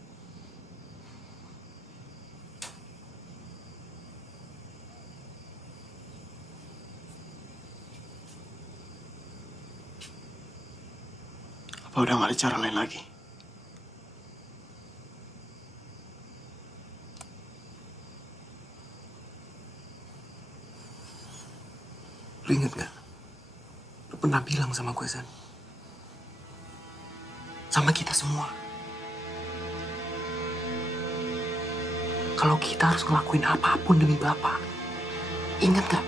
Apa udah gak ada cara lain lagi? Lu inget gak? Lu pernah bilang sama gue, Zan. Sama kita semua. Kalau kita harus ngelakuin apapun demi Bapak. Ingat gak?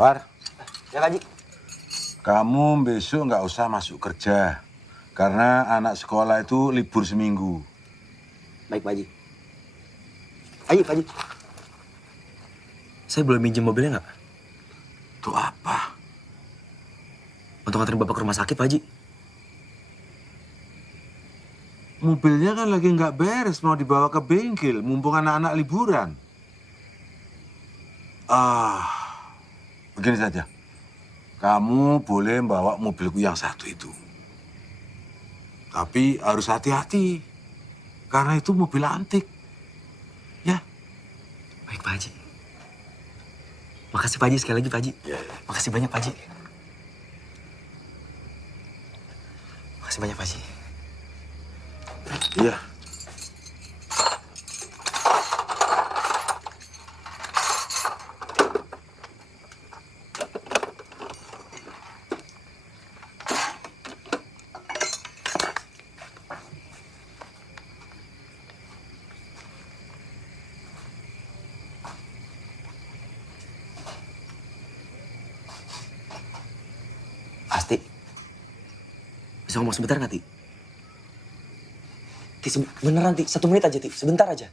War. Ya, Pak Haji. Kamu besok nggak usah masuk kerja. Karena anak sekolah itu libur seminggu. Baik, Pak Haji. Ayo, Pak Haji. Saya boleh minjem mobilnya nggak? Itu apa? Untuk nganterin Bapak ke rumah sakit, Pak Haji. Mobilnya kan lagi nggak beres, mau dibawa ke bengkel, mumpung anak-anak liburan. Begini saja. Kamu boleh bawa mobilku yang satu itu. Tapi harus hati-hati. Karena itu mobil antik. Ya. Baik, Pak Haji. Makasih, Pak Haji. Sekali lagi, Pak Haji. Makasih banyak, Pak Haji. Makasih banyak, Pak Haji. Iya. Asti, bisa ngomong sebentar nggak, Ti? Ti, beneran, Ti. 1 menit aja, Ti. Sebentar aja.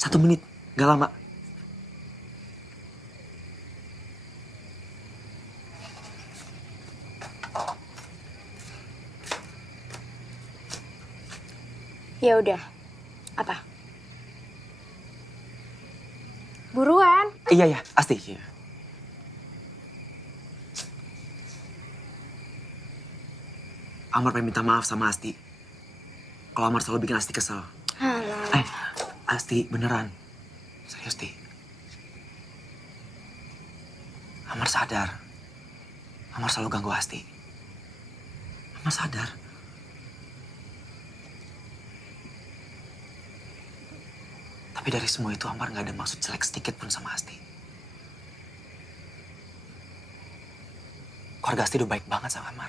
1 menit, nggak lama. Ya udah. Apa? Buruan. Iya, ya, Asti. Iya. Amar pengen minta maaf sama Asti. Kalau Amar selalu bikin Asti kesel. Alah. Asti, beneran. Serius, Ti. Amar sadar. Amar selalu ganggu Asti. Mas sadar? Tapi dari semua itu Amar gak ada maksud jelek sedikit pun sama Asti. Keluarga Asti udah baik banget sama Amar.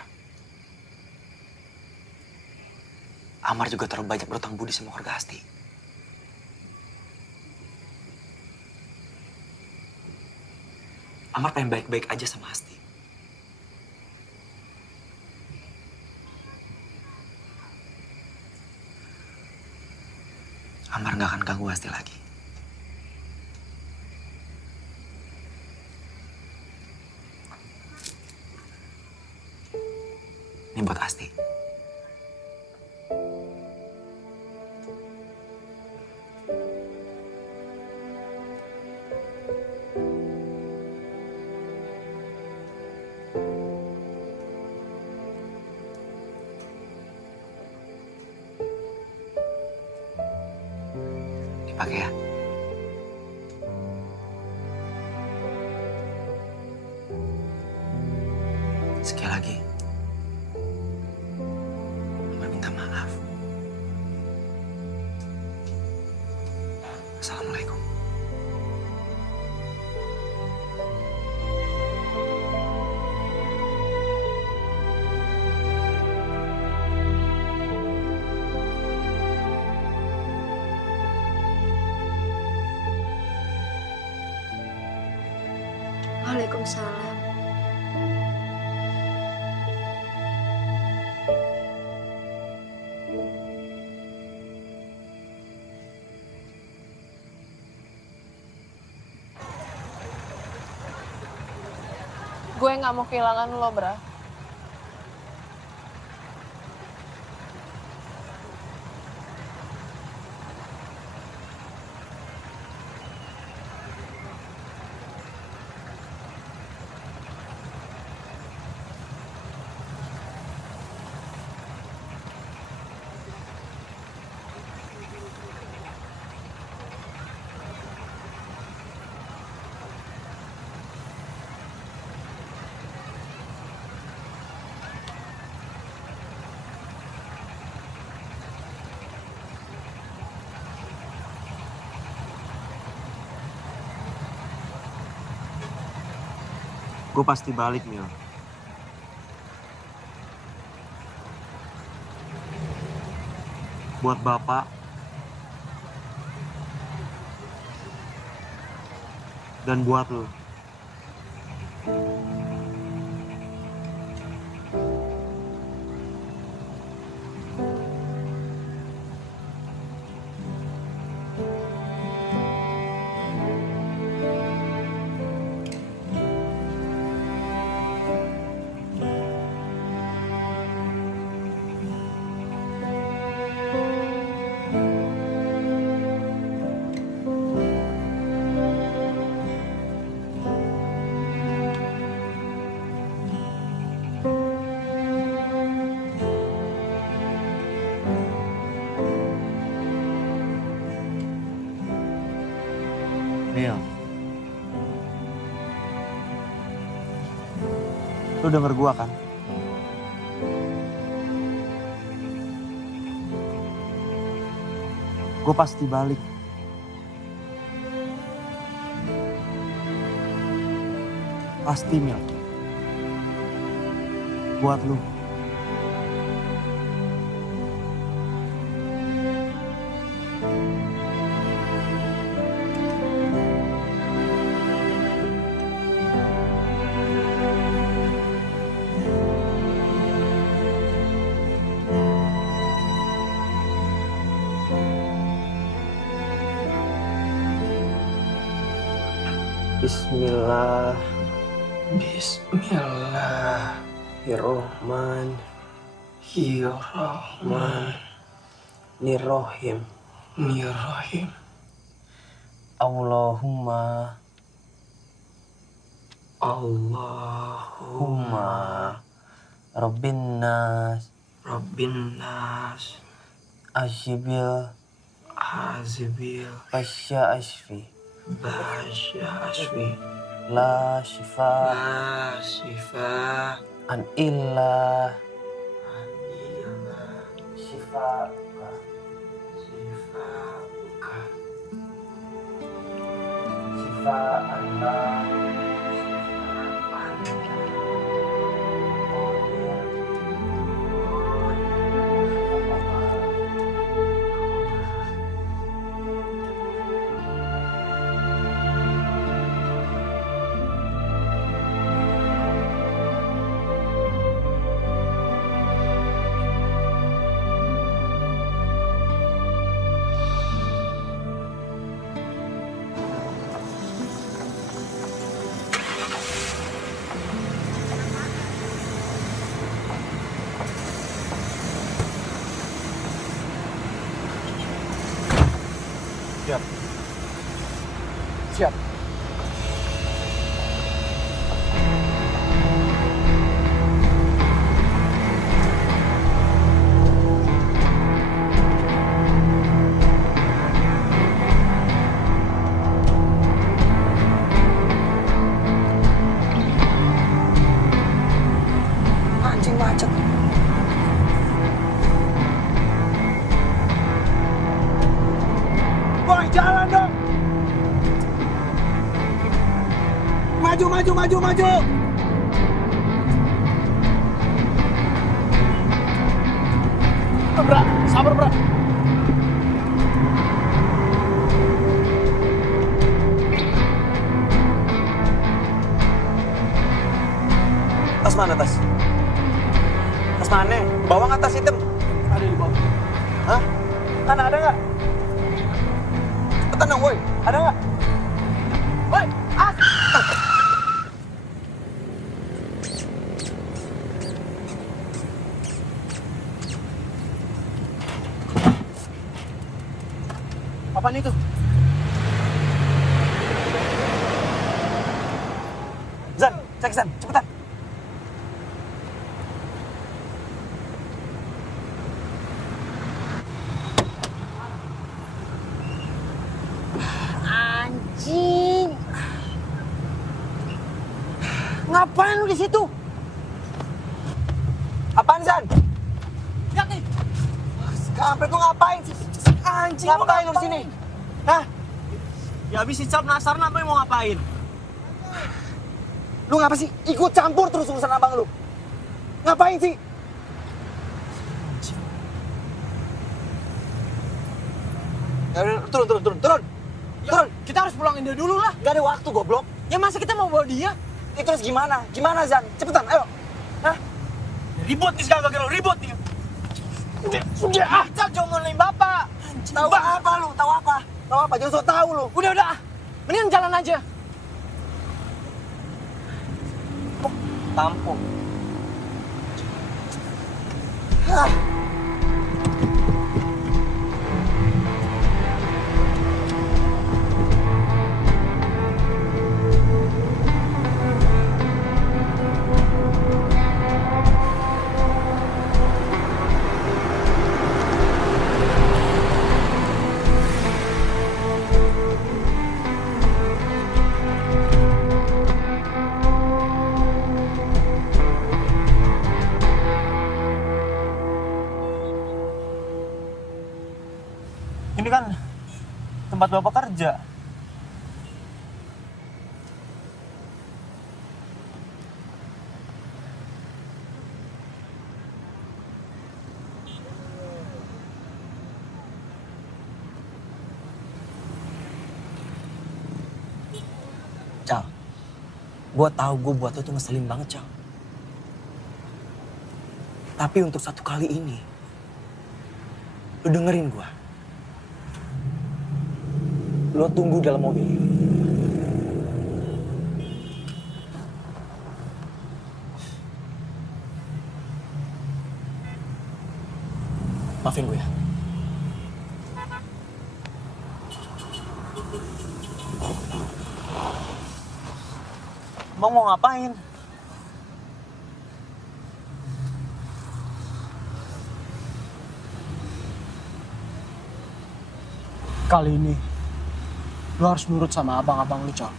Amar juga terlalu banyak berutang budi sama keluarga Asti. Amar pengen baik-baik aja sama Asti. Amar gak akan ganggu Asti lagi. Ini buat Asti. Dipakai ya. Sekali lagi. Amar minta maaf. Assalamualaikum. Waalaikumsalam. Gue nggak mau kehilangan lo, Bra. Gue pasti balik, Mil. Buat Bapak dan buat lo. Mil, lu denger gua kan? Gue pasti balik. Pasti, Mil. Buat lu. Bismillah. Bismillahirrahmanirrahim. Allahumma Rabbin nas Ashibil Basya Ashfi La shifa An illa Syifa buka. Syifa buka. Syifa adalah Siap. Siap. Anjing macet. Boy, jalan dong. Maju, maju, maju, maju. Bra, sabar, bra. Tas mana tas? Tas mana? Bawa nggak tas hitam? Ada di bawah. Hah? Mana ada nggak? Cepetan dong, woi. Ada nggak? Woi, apaan itu? Zan, cek Zan, cepetan. Anjing. Ngapain lu di situ? Apaan, Zan? Lihat nih. Kampret lu ngapain sih? Anjing, Ngapain lu di sini? Hah? Ya habis si Cap penasaran apa yang mau ngapain? Lu ngapa sih? Ikut campur terus urusan abang lu. Ngapain sih? Ya udah, turun. Turun. Kita harus pulangin dia dulu lah. Gak ada waktu, goblok. Ya masa kita mau bawa dia? Itu terus gimana? Gimana, Zan? Cepetan, ayo. Hah? Ribut nih sekarang gara ribut nih. Udah, ah. Cap jomolin bapak. Tahu apa lu? Tahu apa? Tahu apa? Jangan sok tahu lu. Udah. Mendingan jalan aja. Tampung. Ini kan tempat bapak kerja. Cal, gue tahu gue buat lo tuh ngeselin banget, Cal. Tapi untuk satu kali ini, lo dengerin gue. Lo tunggu dalam mobil. Maafin gue ya. Mau ngapain? Kali ini, lu harus nurut sama abang-abang lu, Cal.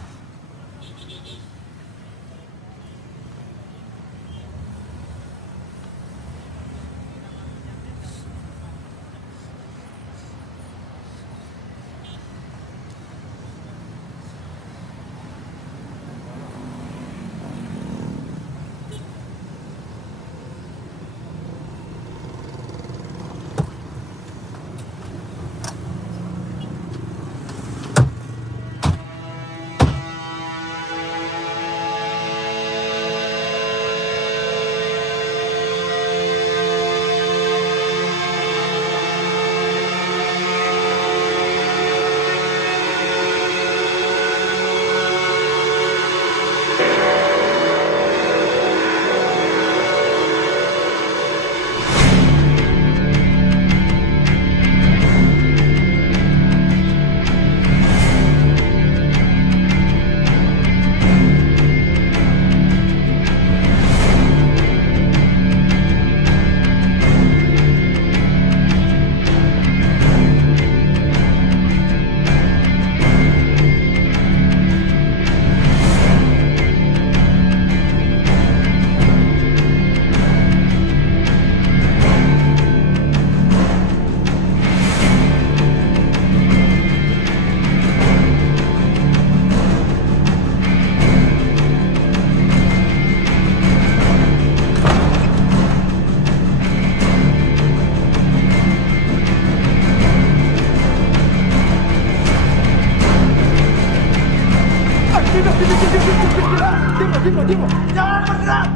jangan bergerak.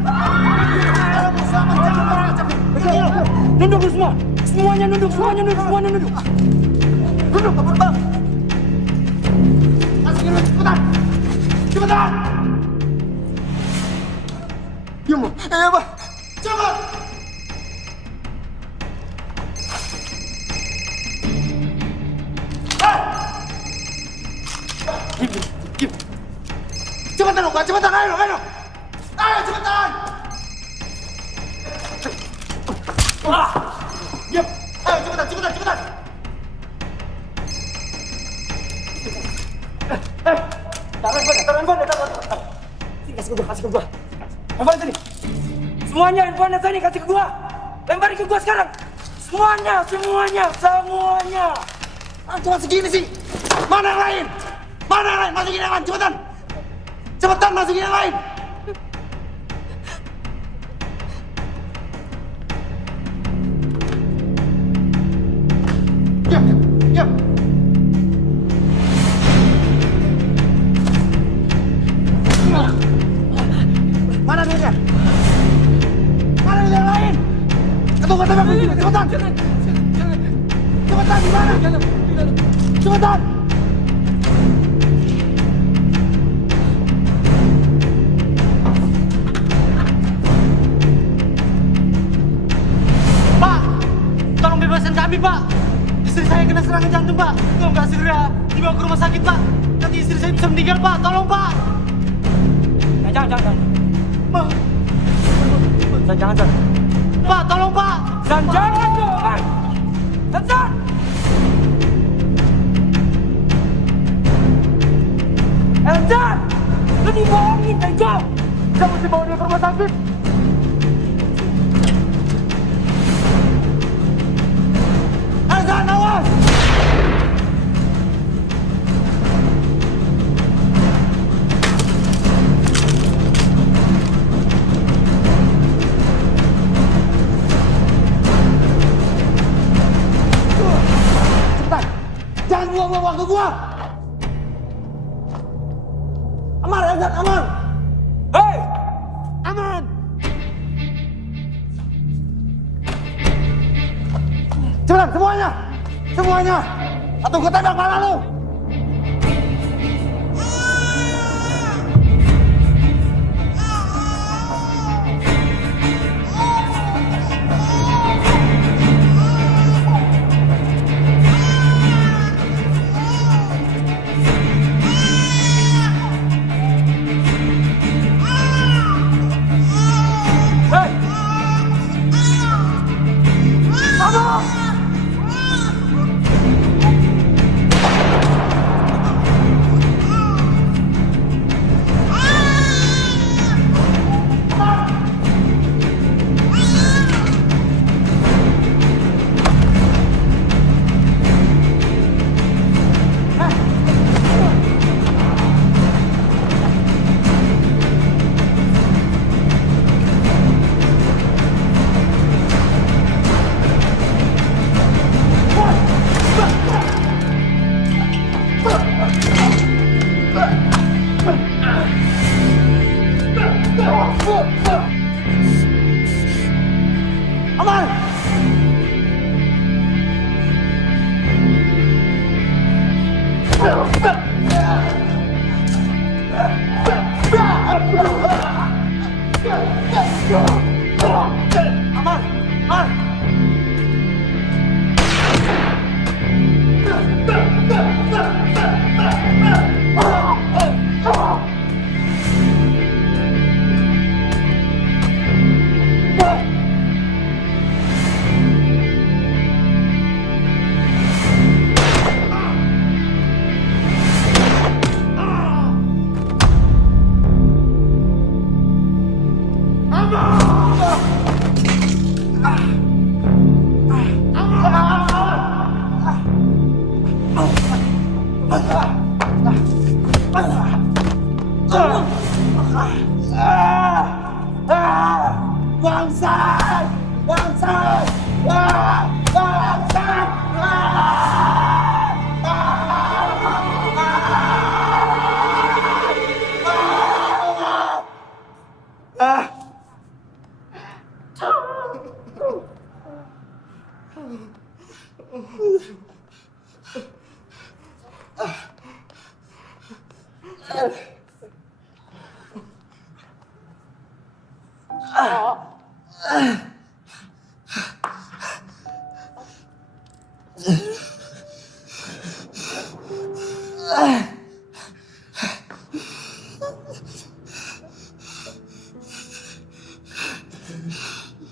Kalau mau selamat jangan bergerak. Nunduk semua. Semuanya nunduk. Nunduk, Bang. Masukin lu cepetan. Diam, Bang. Cepat. Diam. Cepetan, Pak. Cepetan, ayo. Ayo, cepetan. Diam. Ayo, cepetan. Taruh handphone. Sini, kasih ke gua. Handphone sini. Semuanya handphone sini, kasih ke gua. Lemparin ke gua sekarang. Semuanya. Cuma segini sih. Mana yang lain? Masukin yang lain, cepetan masukin yang lain. Diam. Mana duitnya? Mana duit yang lain? Tunggu, cepetan. Cepetan, di mana? Cepetan. Pak, tolong bebaskan kami, Pak. Istri saya kena serangan jantung, Pak. Kalau nggak segera dibawa ke rumah sakit, Pak. Nanti istri saya bisa meninggal, Pak. Tolong, Pak. Jangan. Jangan. Pak, tolong, Pak. Jangan dong. Jangan. Eljan! Lu dibohongin, Bego! Kita mesti bawa dia ke rumah sakit. Eljan, awas! Cepetan! Jangan buang-buang waktu gua! Aman. Hei! Aman! Cepetan, semuanya! Atau gue tembak kepala lu!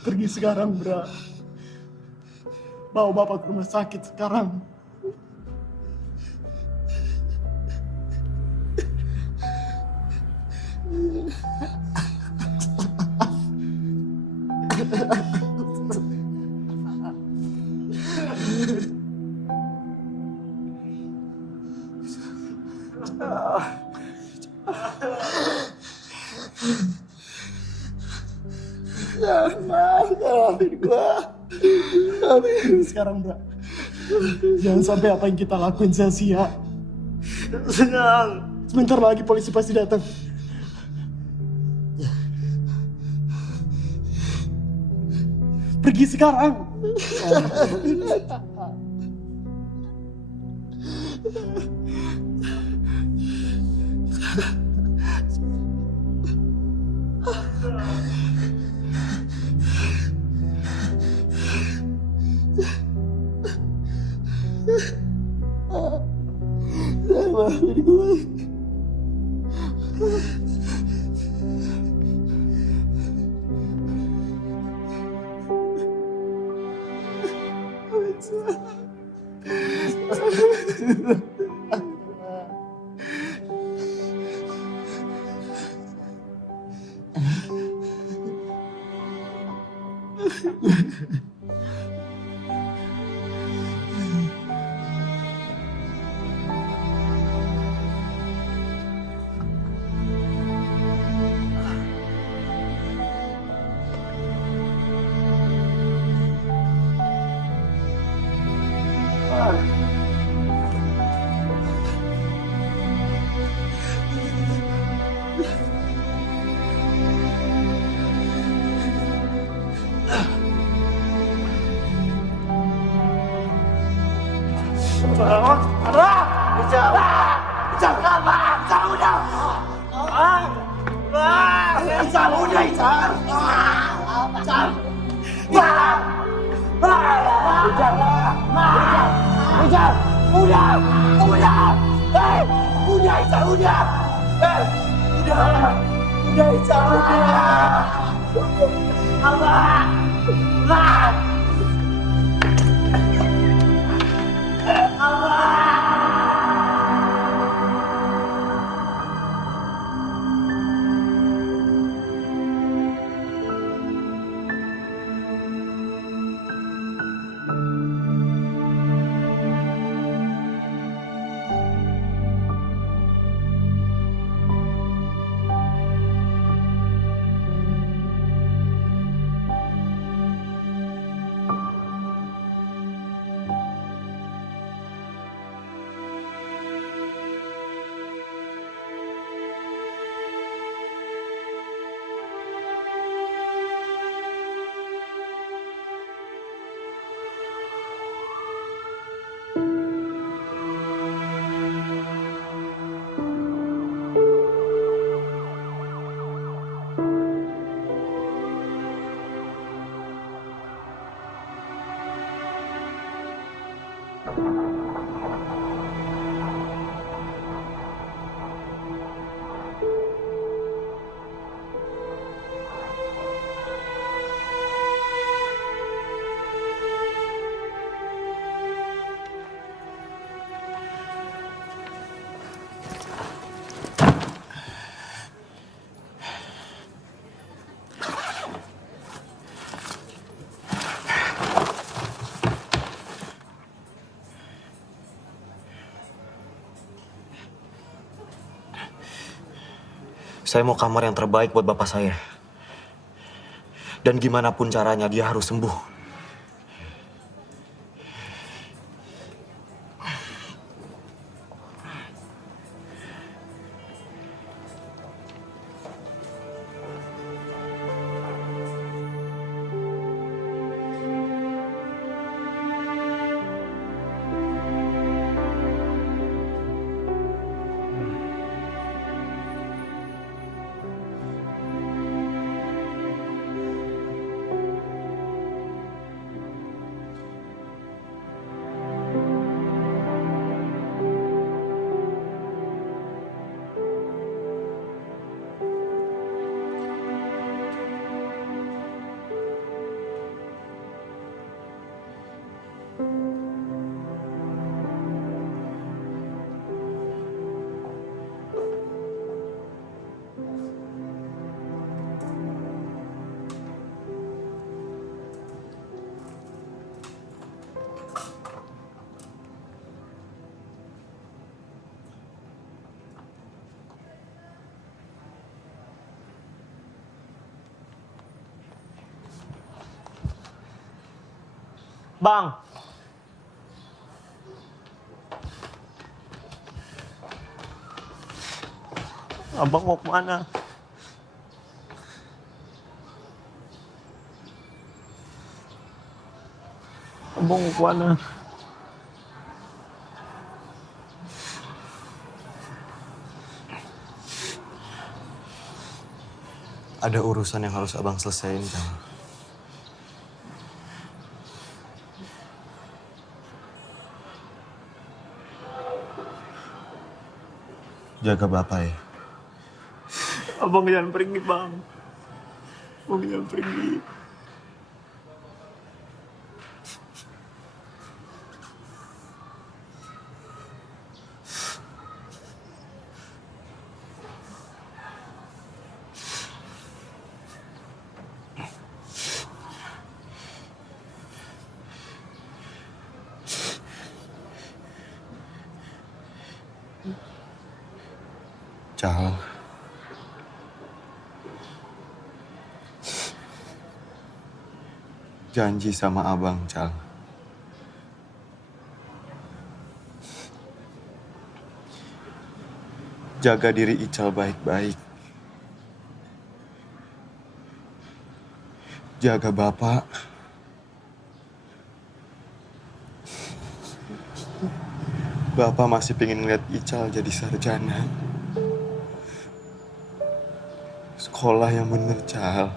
Pergi sekarang, Bra. Bawa bapak ke rumah sakit sekarang. Maafin gua. Sekarang, Bra. Jangan sampai apa yang kita lakuin sia-sia. Senang. Sebentar lagi polisi pasti datang. Pergi sekarang. Maafin gue. Saya mau kamar yang terbaik buat bapak saya. Dan gimana pun caranya dia harus sembuh. Bang. Abang mau kemana? Abang mau kemana? Ada urusan yang harus abang selesaiin, Kang. Jaga bapak ya. Abang jangan pergi, Bang. Abang jangan pergi. Cal. Janji sama abang, Cal. Jaga diri Ical baik-baik. Jaga bapak. Bapak masih pengen ngeliat Ical jadi sarjana. Sekolah yang bener, Cal.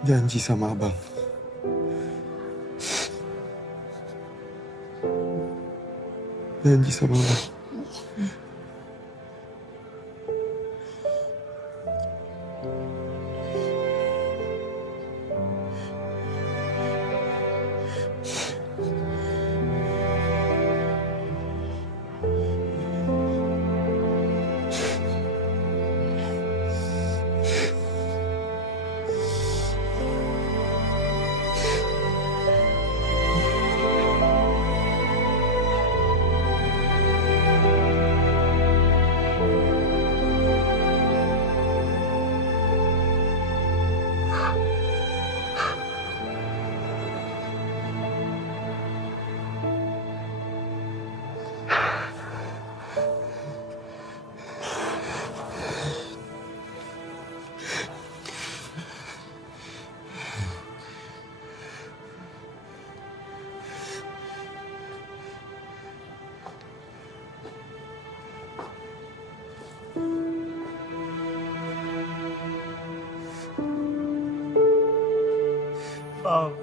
Janji sama abang. Janji sama abang. Bang.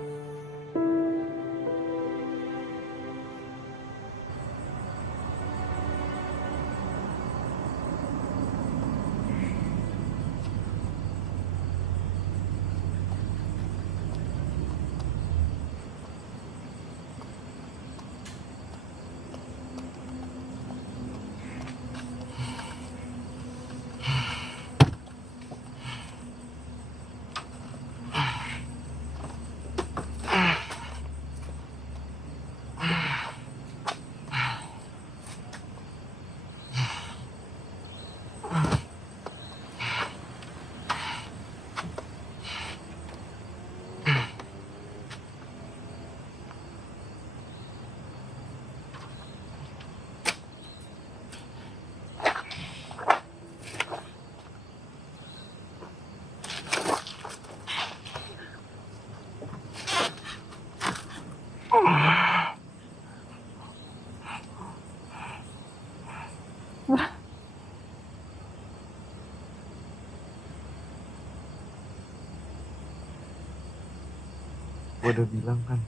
Gue udah bilang kan,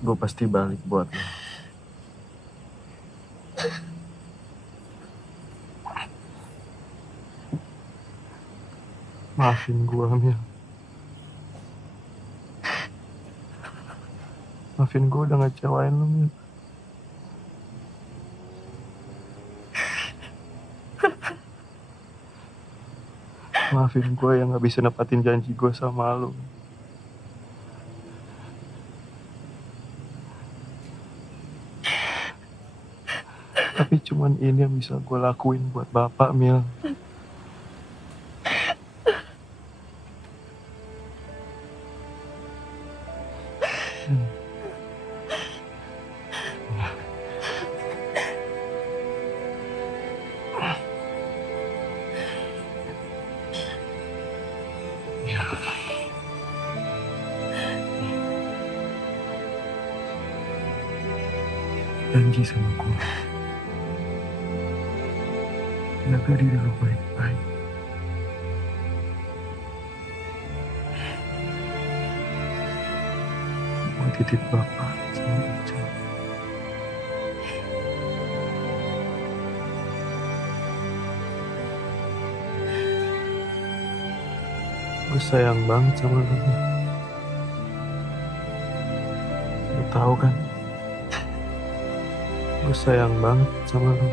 gue pasti balik buat lo. Maafin gue, Mil. Maafin gue udah ngecewain lo, Mil. Maafin gue yang gak bisa nepatin janji gue sama lo. Tapi cuman ini yang bisa gue lakuin buat bapak, Mil. Ya. Janji sama gue. Jaga diri lu baik-baik. Gue titip Bapak sama Ica. Gue sayang banget sama lu. Lu tahu kan? Gue sayang banget sama lu.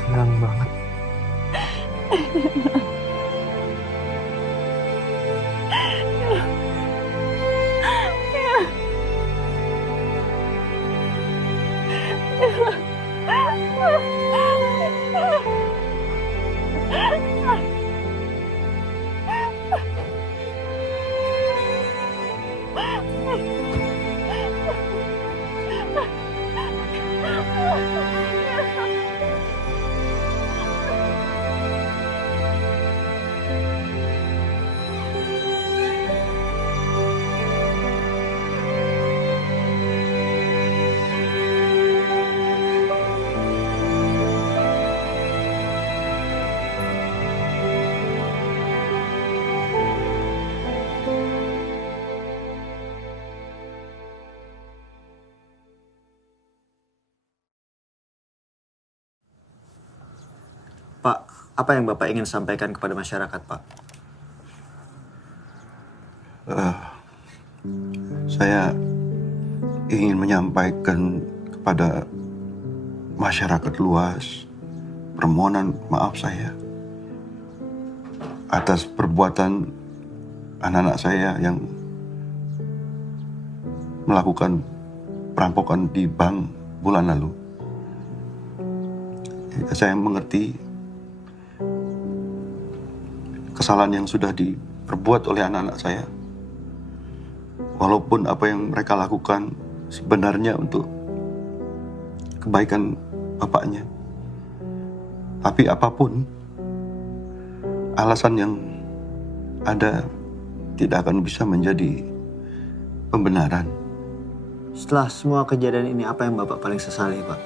Sayang banget. Pak, apa yang Bapak ingin sampaikan kepada masyarakat, Pak? Saya ingin menyampaikan kepada masyarakat luas permohonan maaf saya atas perbuatan anak-anak saya yang melakukan perampokan di bank bulan lalu. Saya mengerti kesalahan yang sudah diperbuat oleh anak-anak saya. Walaupun apa yang mereka lakukan sebenarnya untuk kebaikan bapaknya. Tapi apapun alasan yang ada tidak akan bisa menjadi pembenaran. Setelah semua kejadian ini, apa yang Bapak paling sesali, Pak?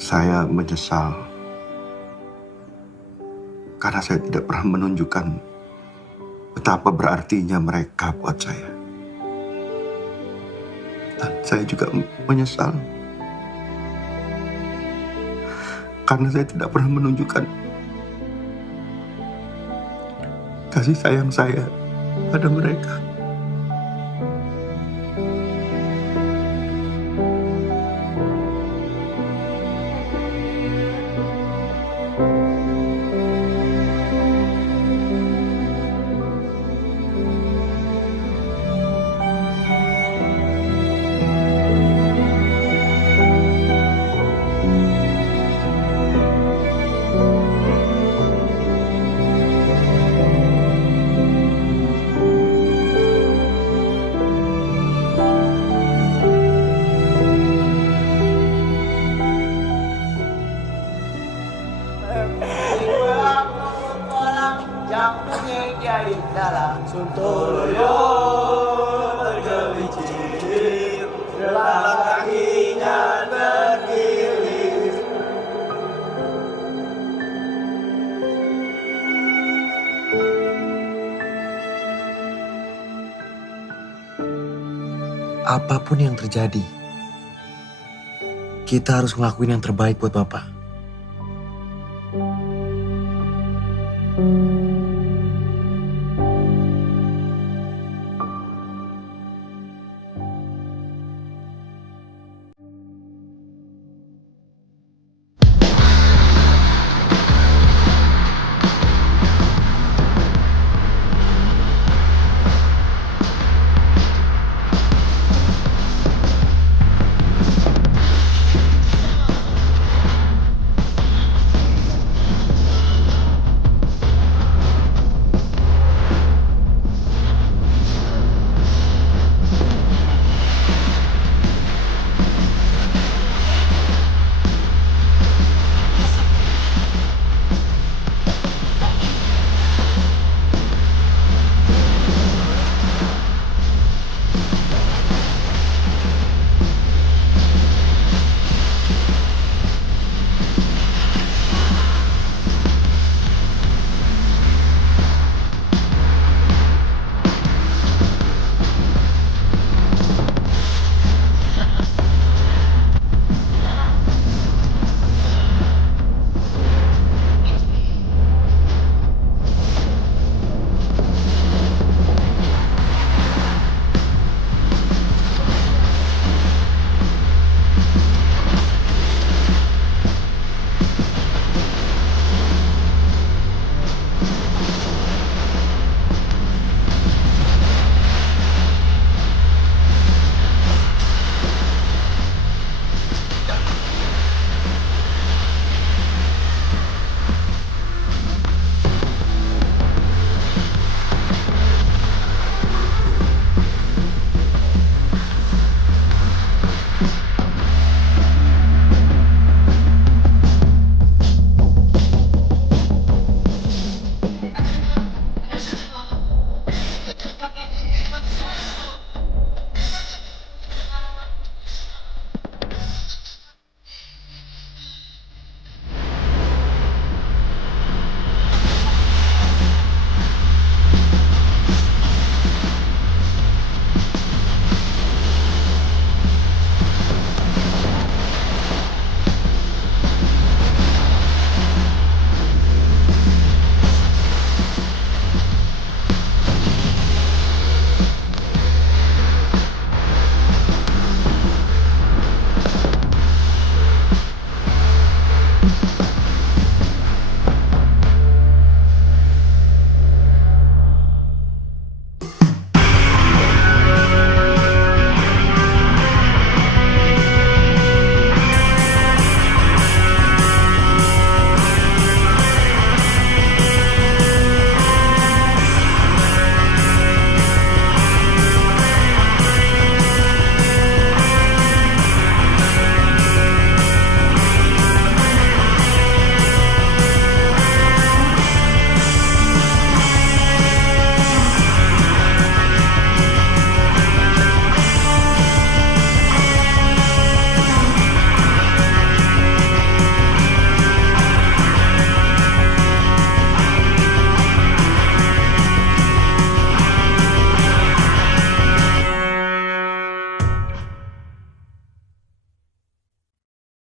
Saya menyesal karena saya tidak pernah menunjukkan betapa berartinya mereka buat saya. Dan saya juga menyesal karena saya tidak pernah menunjukkan kasih sayang saya pada mereka. Apapun yang terjadi, kita harus ngelakuin yang terbaik buat Bapak. Pak.